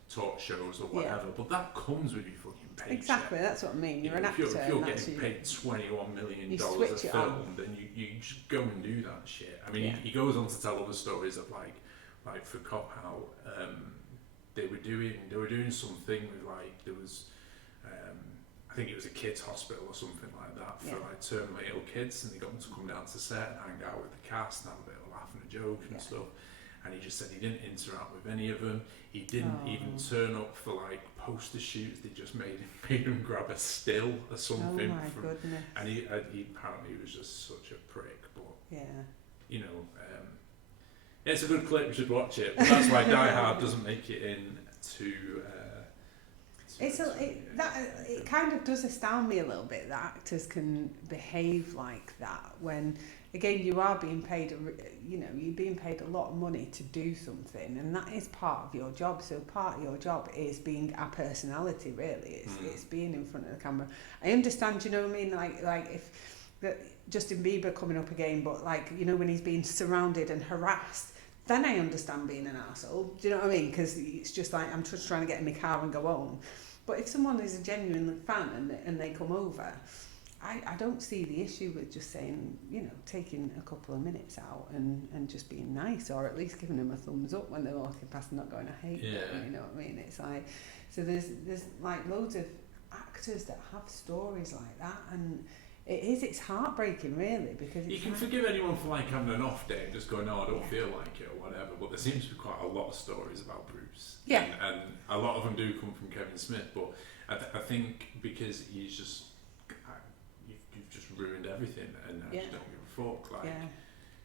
talk shows or whatever, but that comes with your fucking paycheck. Exactly, that's what I mean. You're an actor. If you're getting paid $21 million a film, then you just go and do that shit. I mean, he goes on to tell other stories of like for Cop Out, they were doing something with like, there was, I think it was a kids hospital or something like that for like terminally ill kids, and they got them to come down to set and hang out with the cast and have a bit of a laugh and a joke and stuff. And he just said he didn't interact with any of them. He didn't even turn up for like poster shoots. They just made him grab a still or something. Oh my goodness. And he apparently was just such a prick. But you know, it's a good clip. You should watch it. But that's why Die Hard doesn't make it in to. It kind of does astound me a little bit that actors can behave like that when, again, you are being paid, you're being paid a lot of money to do something, and that is part of your job. So part of your job is being a personality, really. It's being in front of the camera. I understand, you know what I mean? Like if Justin Bieber coming up again, but like, you know, when he's being surrounded and harassed, then I understand being an arsehole. Do you know what I mean? Because it's just like, I'm just trying to get in my car and go home. But if someone is a genuine fan and they come over, I don't see the issue with just saying, you know, taking a couple of minutes out and just being nice, or at least giving them a thumbs up when they're walking past and not going, I hate them, you know what I mean? It's like, so there's like loads of actors that have stories like that, and it's heartbreaking, really, because you can forgive anyone for like having an off day and just going, no, I don't feel like it or whatever, but there seems to be quite a lot of stories about Bruce. And a lot of them do come from Kevin Smith, but I think because he's just, you've just ruined everything, and I just don't give a fuck. Like,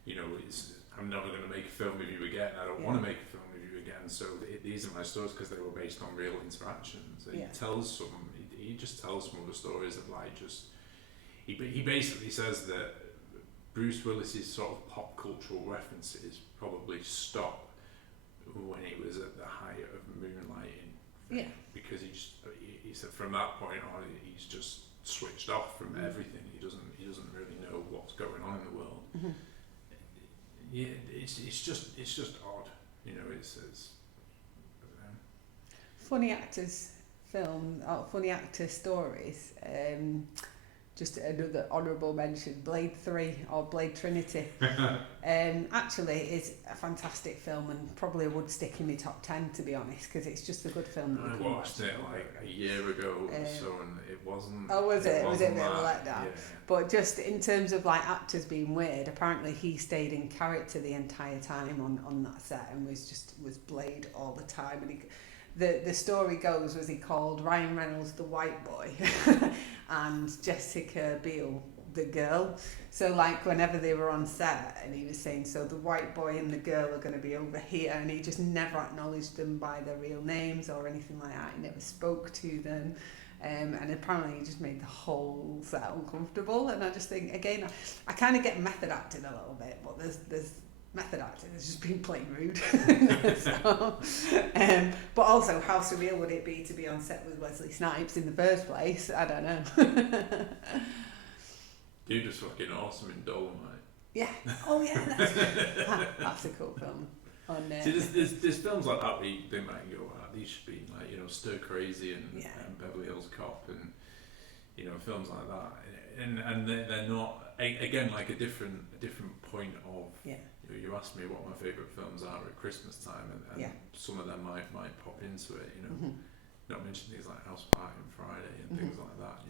you know, I'm never going to make a film with you again. I don't want to make a film with you again. So these are my stories because they were based on real interactions. And he just tells some other stories of like just. he basically says that Bruce Willis's sort of pop cultural references probably stopped when he was at the height of moonlighting. Yeah. Because he said from that point on he's just switched off from everything. He doesn't really know what's going on in the world. Mm-hmm. Yeah, it's just odd, you know. It's funny actors film, funny actor stories. Just another honourable mention, Blade 3 or Blade Trinity. Actually is a fantastic film and probably would stick in my top 10 to be honest, because it's just a good film that you can watched it like a year ago or so, and it wasn't. Oh, was it? Was it a bit of a that, letdown? yeah. But just in terms of like actors being weird, apparently he stayed in character the entire time on that set and was Blade all the time. And the story goes was he called Ryan Reynolds the white boy and Jessica Biel the girl. So like whenever they were on set and he was saying, so the white boy and the girl are going to be over here, and he just never acknowledged them by their real names or anything like that. He never spoke to them. And apparently he just made the whole set uncomfortable. And I just think, again, I kind of get method acting a little bit, but there's method acting has just been plain rude. So, but also, how surreal would it be to be on set with Wesley Snipes in the first place? I don't know. Dude was fucking awesome in Dolomite. Yeah. Oh yeah, that's a cool film. See, there's films like that where they might go, these should be like, you know, Stir Crazy and Beverly Hills Cop and, you know, films like that. And they're not, again, like a different point of, you know, you asked me what my favourite films are at Christmas time, and some of them might pop into it, you know. Not mention things like House Party and Friday and things like that.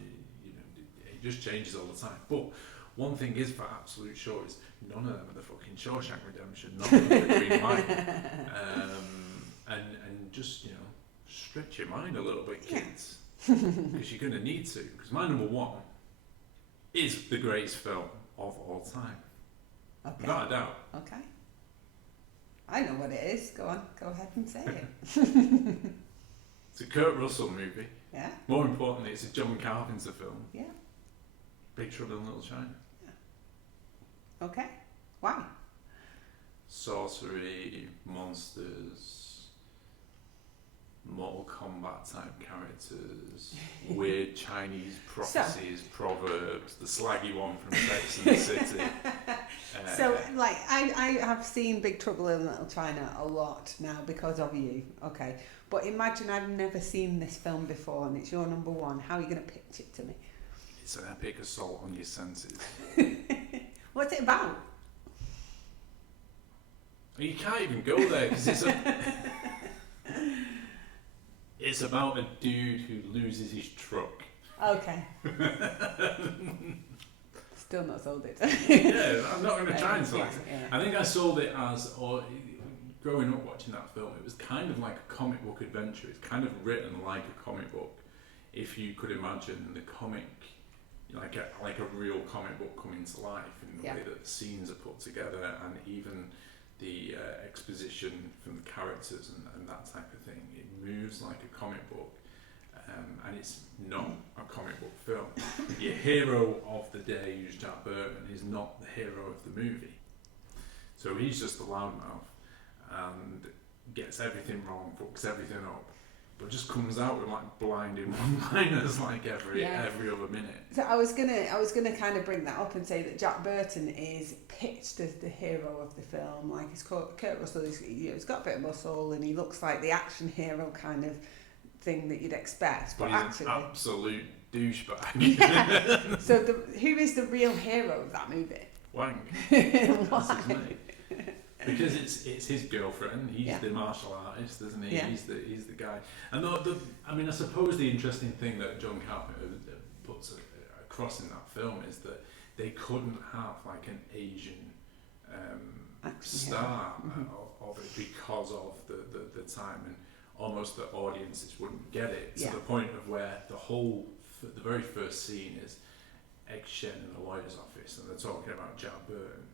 You know, it just changes all the time. But one thing is for absolute sure is none of them are the fucking Shawshank Redemption, none of them are the Green Mile. And just, you know, stretch your mind a little bit, kids, because you're going to need to. Because my number one is the greatest film of all time. Okay. Without a doubt. Okay. I know what it is. Go on. Go ahead and say it. It's a Kurt Russell movie. Yeah. More importantly, it's a John Carpenter film. Yeah. Big Trouble in Little China. Yeah. Okay. Why? Sorcery, monsters, Mortal Kombat type characters, weird Chinese prophecies, proverbs, the slaggy one from Sex and the City. So, like, I have seen Big Trouble in Little China a lot now because of you, okay? But imagine I've never seen this film before and it's your number one. How are you going to pitch it to me? It's an epic assault on your senses. What's it about? You can't even go there because it's about a dude who loses his truck. Okay. Still not sold it. Yeah, I'm not going to try and sell it. Yeah. I think I sold it as, or growing up watching that film, it was kind of like a comic book adventure. It's kind of written like a comic book. If you could imagine the comic, like a real comic book coming to life in the way that the scenes are put together, and even the exposition from the characters and that type of thing. It moves like a comic book, and it's not a comic book film. Your hero of the day, who's Jack Burton, is not the hero of the movie. So he's just a loudmouth and gets everything wrong, fucks everything up, but just comes out with like blinding one-liners like every other minute. So I was gonna kind of bring that up and say that Jack Burton is pitched as the hero of the film. Like he's called Kurt Russell. He's got a bit of muscle and he looks like the action hero kind of thing that you'd expect. But he's actually, an absolute douchebag. Yeah. So who is the real hero of that movie? Wang. Why? Because it's his girlfriend. He's the martial artist, isn't he? Yeah. He's the guy. And I mean, I suppose the interesting thing that John Carpenter puts across in that film is that they couldn't have like an Asian star of it because of the time, and almost the audiences wouldn't get it to the point of where the very first scene is Egg Shen in the lawyer's office, and they're talking about Jack Burton.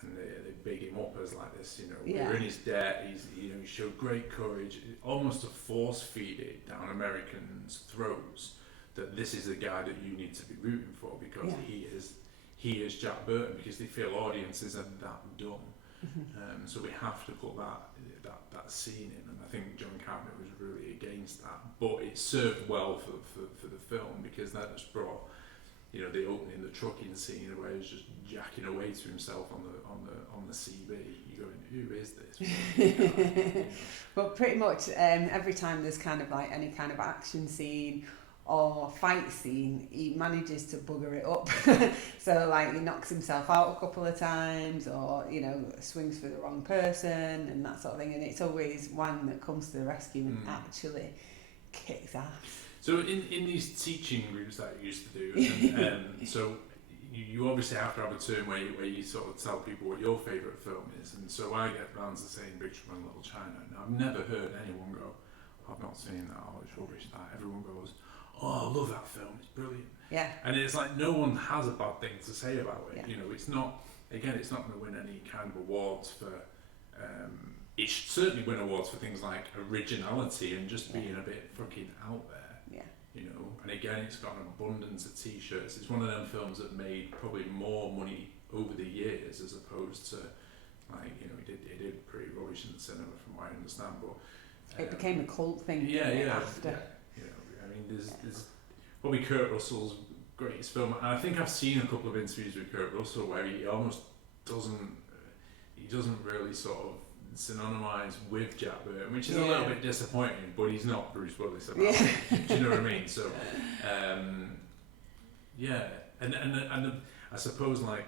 And they big him up as like this, you know, we're in his debt. He showed great courage, almost to force feed it down Americans' throats that this is the guy that you need to be rooting for because Yeah. he is Jack Burton, because they feel audiences are that dumb. So we have to put that scene in, and I think John Carpenter was really against that, but it served well for the film, because that just brought, you know, the opening, the trucking scene where he's just jacking away to himself on the CB. You're going, who is this? But pretty much every time there's kind of like any kind of action scene or fight scene, he manages to bugger it up. So like he knocks himself out a couple of times, or, you know, swings for the wrong person and that sort of thing, and it's always one that comes to the rescue and actually kicks ass. So in these teaching groups that you used to do, and, so you obviously have to have a term where you sort of tell people what your favourite film is, and so I get round to saying Big Trouble in Little China, and I've never heard anyone go, I've not seen that, oh, it's rubbish, that. Everyone goes, oh, I love that film, it's brilliant. Yeah. And it's like no one has a bad thing to say about it. Yeah. You know, it's not going to win any kind of awards for, it should certainly win awards for things like originality and just being a bit fucking out there. Yeah. You know, and again, it's got an abundance of t-shirts. It's one of them films that made probably more money over the years, as opposed to, like, you know, it did pretty rubbish in the cinema from what I understand, but It became a cult thing after. Yeah. You know, I mean, there's probably Kurt Russell's greatest film, and I think I've seen a couple of interviews with Kurt Russell where he almost doesn't really sort of synonymise with Jack Burton, which is a little bit disappointing, but he's not Bruce Willis about it. Do you know what I mean? So, and I suppose like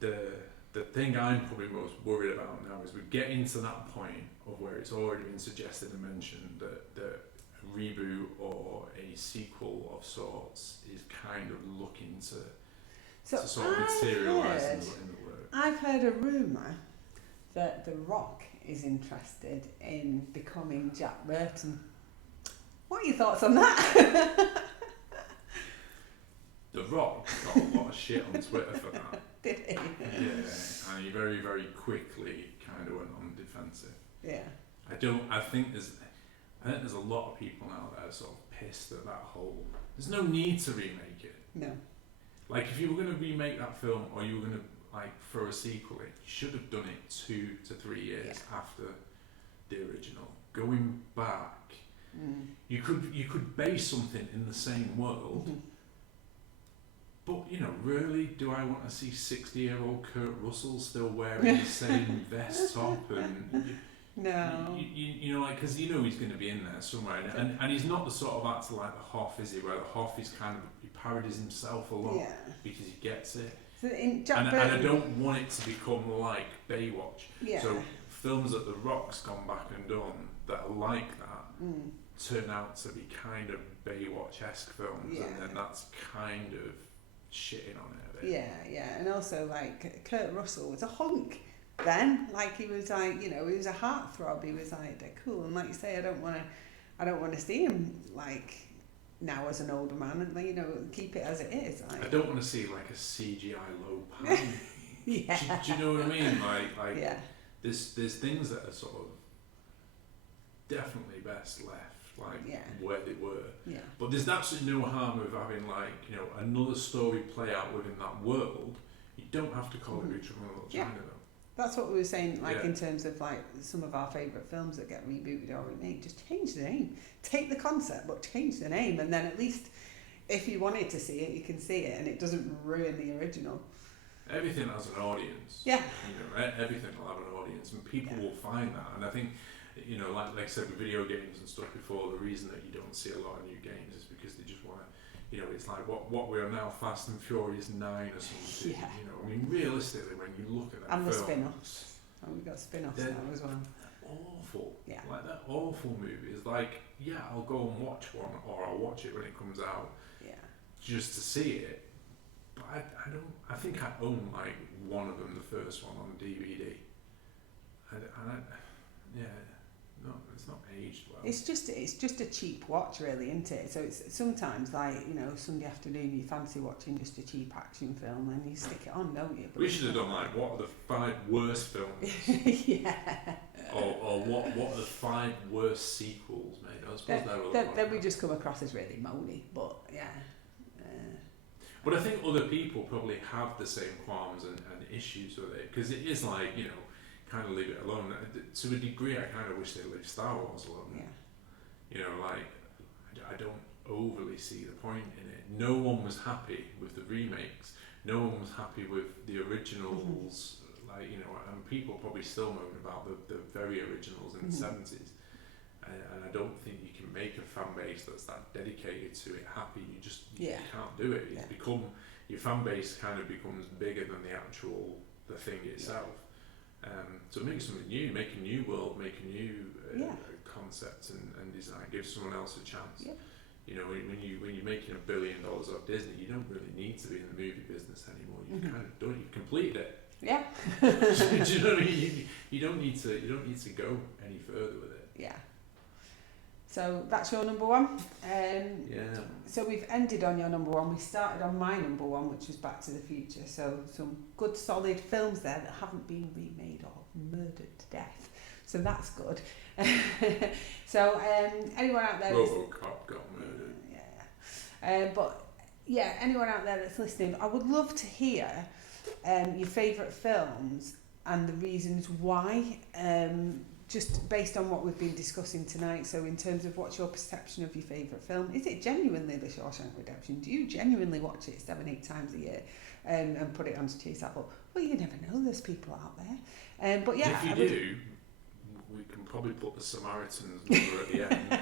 the thing I'm probably most worried about now is we're getting to that point of where it's already been suggested and mentioned that a reboot or a sequel of sorts is kind of looking to sort of materialise in the work. I've heard a rumour that The Rock is interested in becoming Jack Burton. What are your thoughts on that? The Rock got a lot of shit on Twitter for that. Did he? Yeah, and he very, very quickly kind of went on defensive. Yeah. I think there's a lot of people now that are sort of pissed at that whole. There's no need to remake it. No. Like, if you were going to remake that film, or you were going to like throw a sequel in, you should have done it 2 to 3 years after the original. Going back, you could base something in the same world. But, you know, really, do I want to see 60-year-old Kurt Russell still wearing the same vest top? And no. You know, like, because you know he's going to be in there somewhere. And he's not the sort of actor like the Hoff, is he? Where the Hoff is kind of, he parodies himself a lot because he gets it. So in Jack and Burton, I don't want it to become like Baywatch. Yeah. So films that The Rock's gone back and done that are like that turn out to be kind of Baywatch-esque films, and then that's kind of shitting on it a bit. Yeah, and also like Kurt Russell was a hunk then. Like he was like, you know, he was a heartthrob. He was like, they're cool, and like you say, I don't want to see him like now as an older man, and, you know, keep it as it is. Like, I don't want to see like a CGI low pan. do you know what I mean? Like there's things that are sort of definitely best left where they were. Yeah. But there's absolutely no harm of having, like, you know, another story play out within that world. You don't have to call it Big Trouble in Little China though. That's what we were saying, like in terms of like some of our favourite films that get rebooted or remade. Just change the name. Take the concept, but change the name, and then at least if you wanted to see it, you can see it, and it doesn't ruin the original. Everything has an audience. Yeah. You know, everything will have an audience, and people will find that. And I think, you know, like I said with video games and stuff before, the reason that you don't see a lot of new games is because they just want to. You know, it's like what we are now, Fast and Furious 9 or something. Yeah. You know, I mean, realistically, when you look at that, and films, the spin-offs. Oh, we've got spin-offs now as well. Awful. Yeah. Like that awful movies. Like, yeah, I'll go and watch one, or I'll watch it when it comes out. Yeah. Just to see it. But I think I own like one of them, the first one, on DVD. No, it's not aged well. It's just a cheap watch, really, isn't it? So it's sometimes like, you know, Sunday afternoon you fancy watching just a cheap action film, and you stick it on, don't you? But we should have done like, what are the 5 worst films or what are the 5 worst sequels made? I suppose then we just come across as really moany, but yeah. But I think other people probably have the same qualms and issues with it, because it is like, you know, kind of leave it alone. To a degree, I kind of wish they left Star Wars alone. Yeah. You know, like, I don't overly see the point in it. No one was happy with the remakes. No one was happy with the originals. Like, you know, and people probably still moan about the very originals in the 70s. And I don't think you can make a fan base that's that dedicated to it happy. You just you can't do it. It's become, your fan base kind of becomes bigger than the thing itself. So make something new, make a new world, make a new concept and design, give someone else a chance. Yeah. You know, when you're making $1 billion off Disney, you don't really need to be in the movie business anymore. You've kind of done it. You've completed it. Yeah. Do you know what I mean? You don't need to go any further with it. Yeah. So that's your number 1. So we've ended on your number 1. We started on my number 1, which was Back to the Future. So some good solid films there that haven't been remade or murdered to death. So that's good. So anyone out there? RoboCop got murdered. But yeah, anyone out there that's listening, I would love to hear your favourite films and the reasons why. Just based on what we've been discussing tonight. So in terms of what's your perception of your favourite film? Is it genuinely The Shawshank Redemption? Do you genuinely watch it 7-8 times a year and put it onto yourself? Well, you never know, there's people out there. But yeah, if you do, we can probably put the Samaritans number at the end.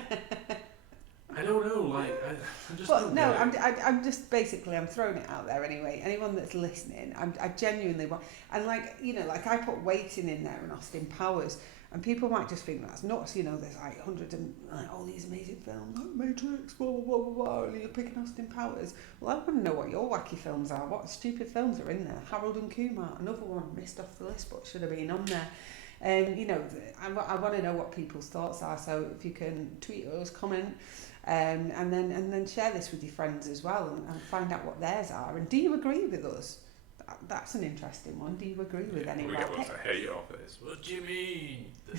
I don't know, like, I just don't know. I'm just basically, I'm throwing it out there anyway. Anyone that's listening, I genuinely want, and like, you know, like I put Waiting in there and Austin Powers, and people might just think that's nuts, you know, there's like hundreds and like all these amazing films, like Matrix, blah, blah, blah, blah, blah, and you're picking Austin Powers. Well, I want to know what your wacky films are, what stupid films are in there. Harold and Kumar, another one missed off the list but should have been on there. You know, I want to know what people's thoughts are, so if you can tweet us, comment, and then share this with your friends as well and find out what theirs are. And do you agree with us? That's an interesting one. Do you agree with any of our picks? We get lots of hate off this. What do you mean? The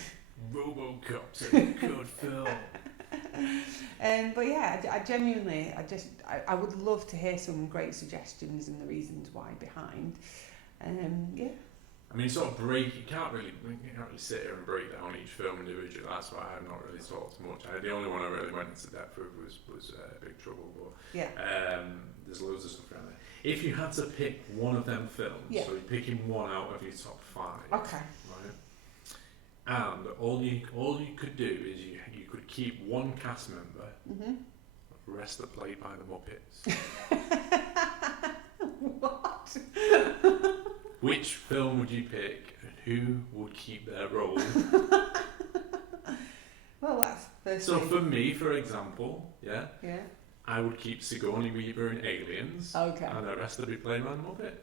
RoboCop's a good film. But yeah, I genuinely, I would love to hear some great suggestions and the reasons why behind. Yeah. I mean, sort of you can't really sit here and break down each film individually. That's why I've not really talked much. The only one I really went into depth with was Big Trouble. But there's loads of stuff around there. If you had to pick one of them films, so you're picking one out of your top 5. Okay. Right. And all you could do is you could keep one cast member. Mm-hmm. The rest are played by the Muppets. What? Which film would you pick, and who would keep their role? Well, that's first. So for me, for example, I would keep Sigourney Weaver in Aliens. Okay. And the rest would be played by the Muppet.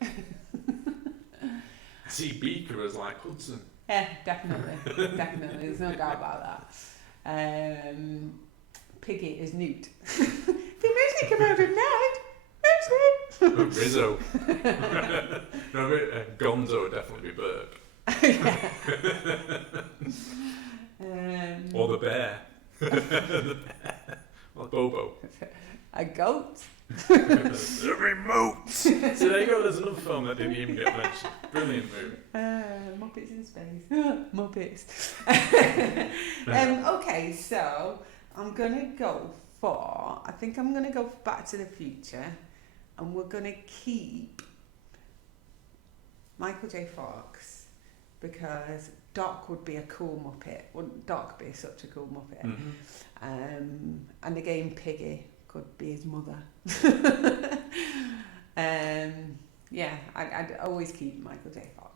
See Beaker as like Hudson. Yeah, definitely. There's no doubt about that. Piggy is Newt. The music about it night. Rizzo. No, Gonzo would definitely be Burke. Or the bear. The bear. Or Bobo. A goat. The remote. So there you go, there's another film that didn't even get mentioned. Brilliant movie. Muppets in space. Muppets. Okay, so I'm going to go for Back to the Future. And we're going to keep Michael J. Fox because Doc would be a cool Muppet. Wouldn't Doc be such a cool Muppet? Mm-hmm. And again, Piggy could be his mother. I'd always keep Michael J. Fox.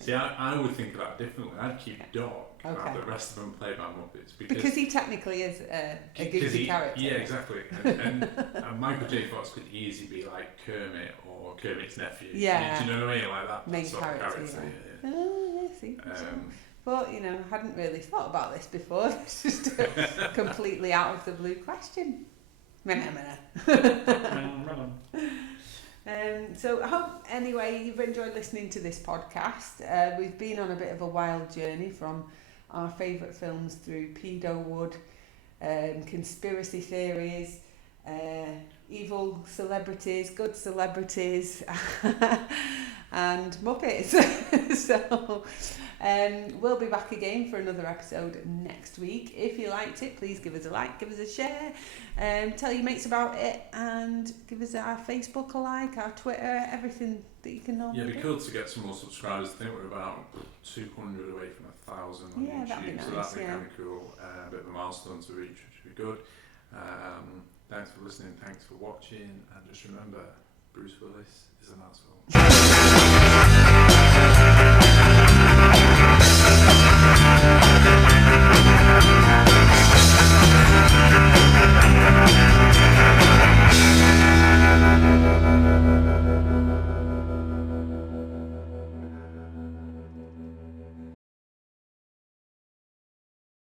See, I would think of that differently. I'd keep Doc, and have the rest of them played by Muppets. Because he technically is a goofy character. Yeah, exactly. And Michael J. Fox could easily be like Kermit or Kermit's nephew. Yeah. Do you know what I mean? Like that main sort character, of character. Yeah. Oh, I see. But, you know, I hadn't really thought about this before. It's just a completely out of the blue question. So I hope anyway you've enjoyed listening to this podcast. We've been on a bit of a wild journey from our favourite films through pedo wood, conspiracy theories, evil celebrities, good celebrities, and Muppets. So we'll be back again for another episode next week. If you liked it, please give us a like, give us a share, tell your mates about it, and give us our Facebook a like, our Twitter, everything that you can normally Yeah, it'd be do. cool to get some more subscribers. I think we're about 200 away from 1,000 on Yeah, YouTube, that'd be so nice, that'd be yeah. kind of cool. A bit of a milestone to reach, which would be good. Thanks for listening, thanks for watching, and just remember, Bruce Willis is an asshole.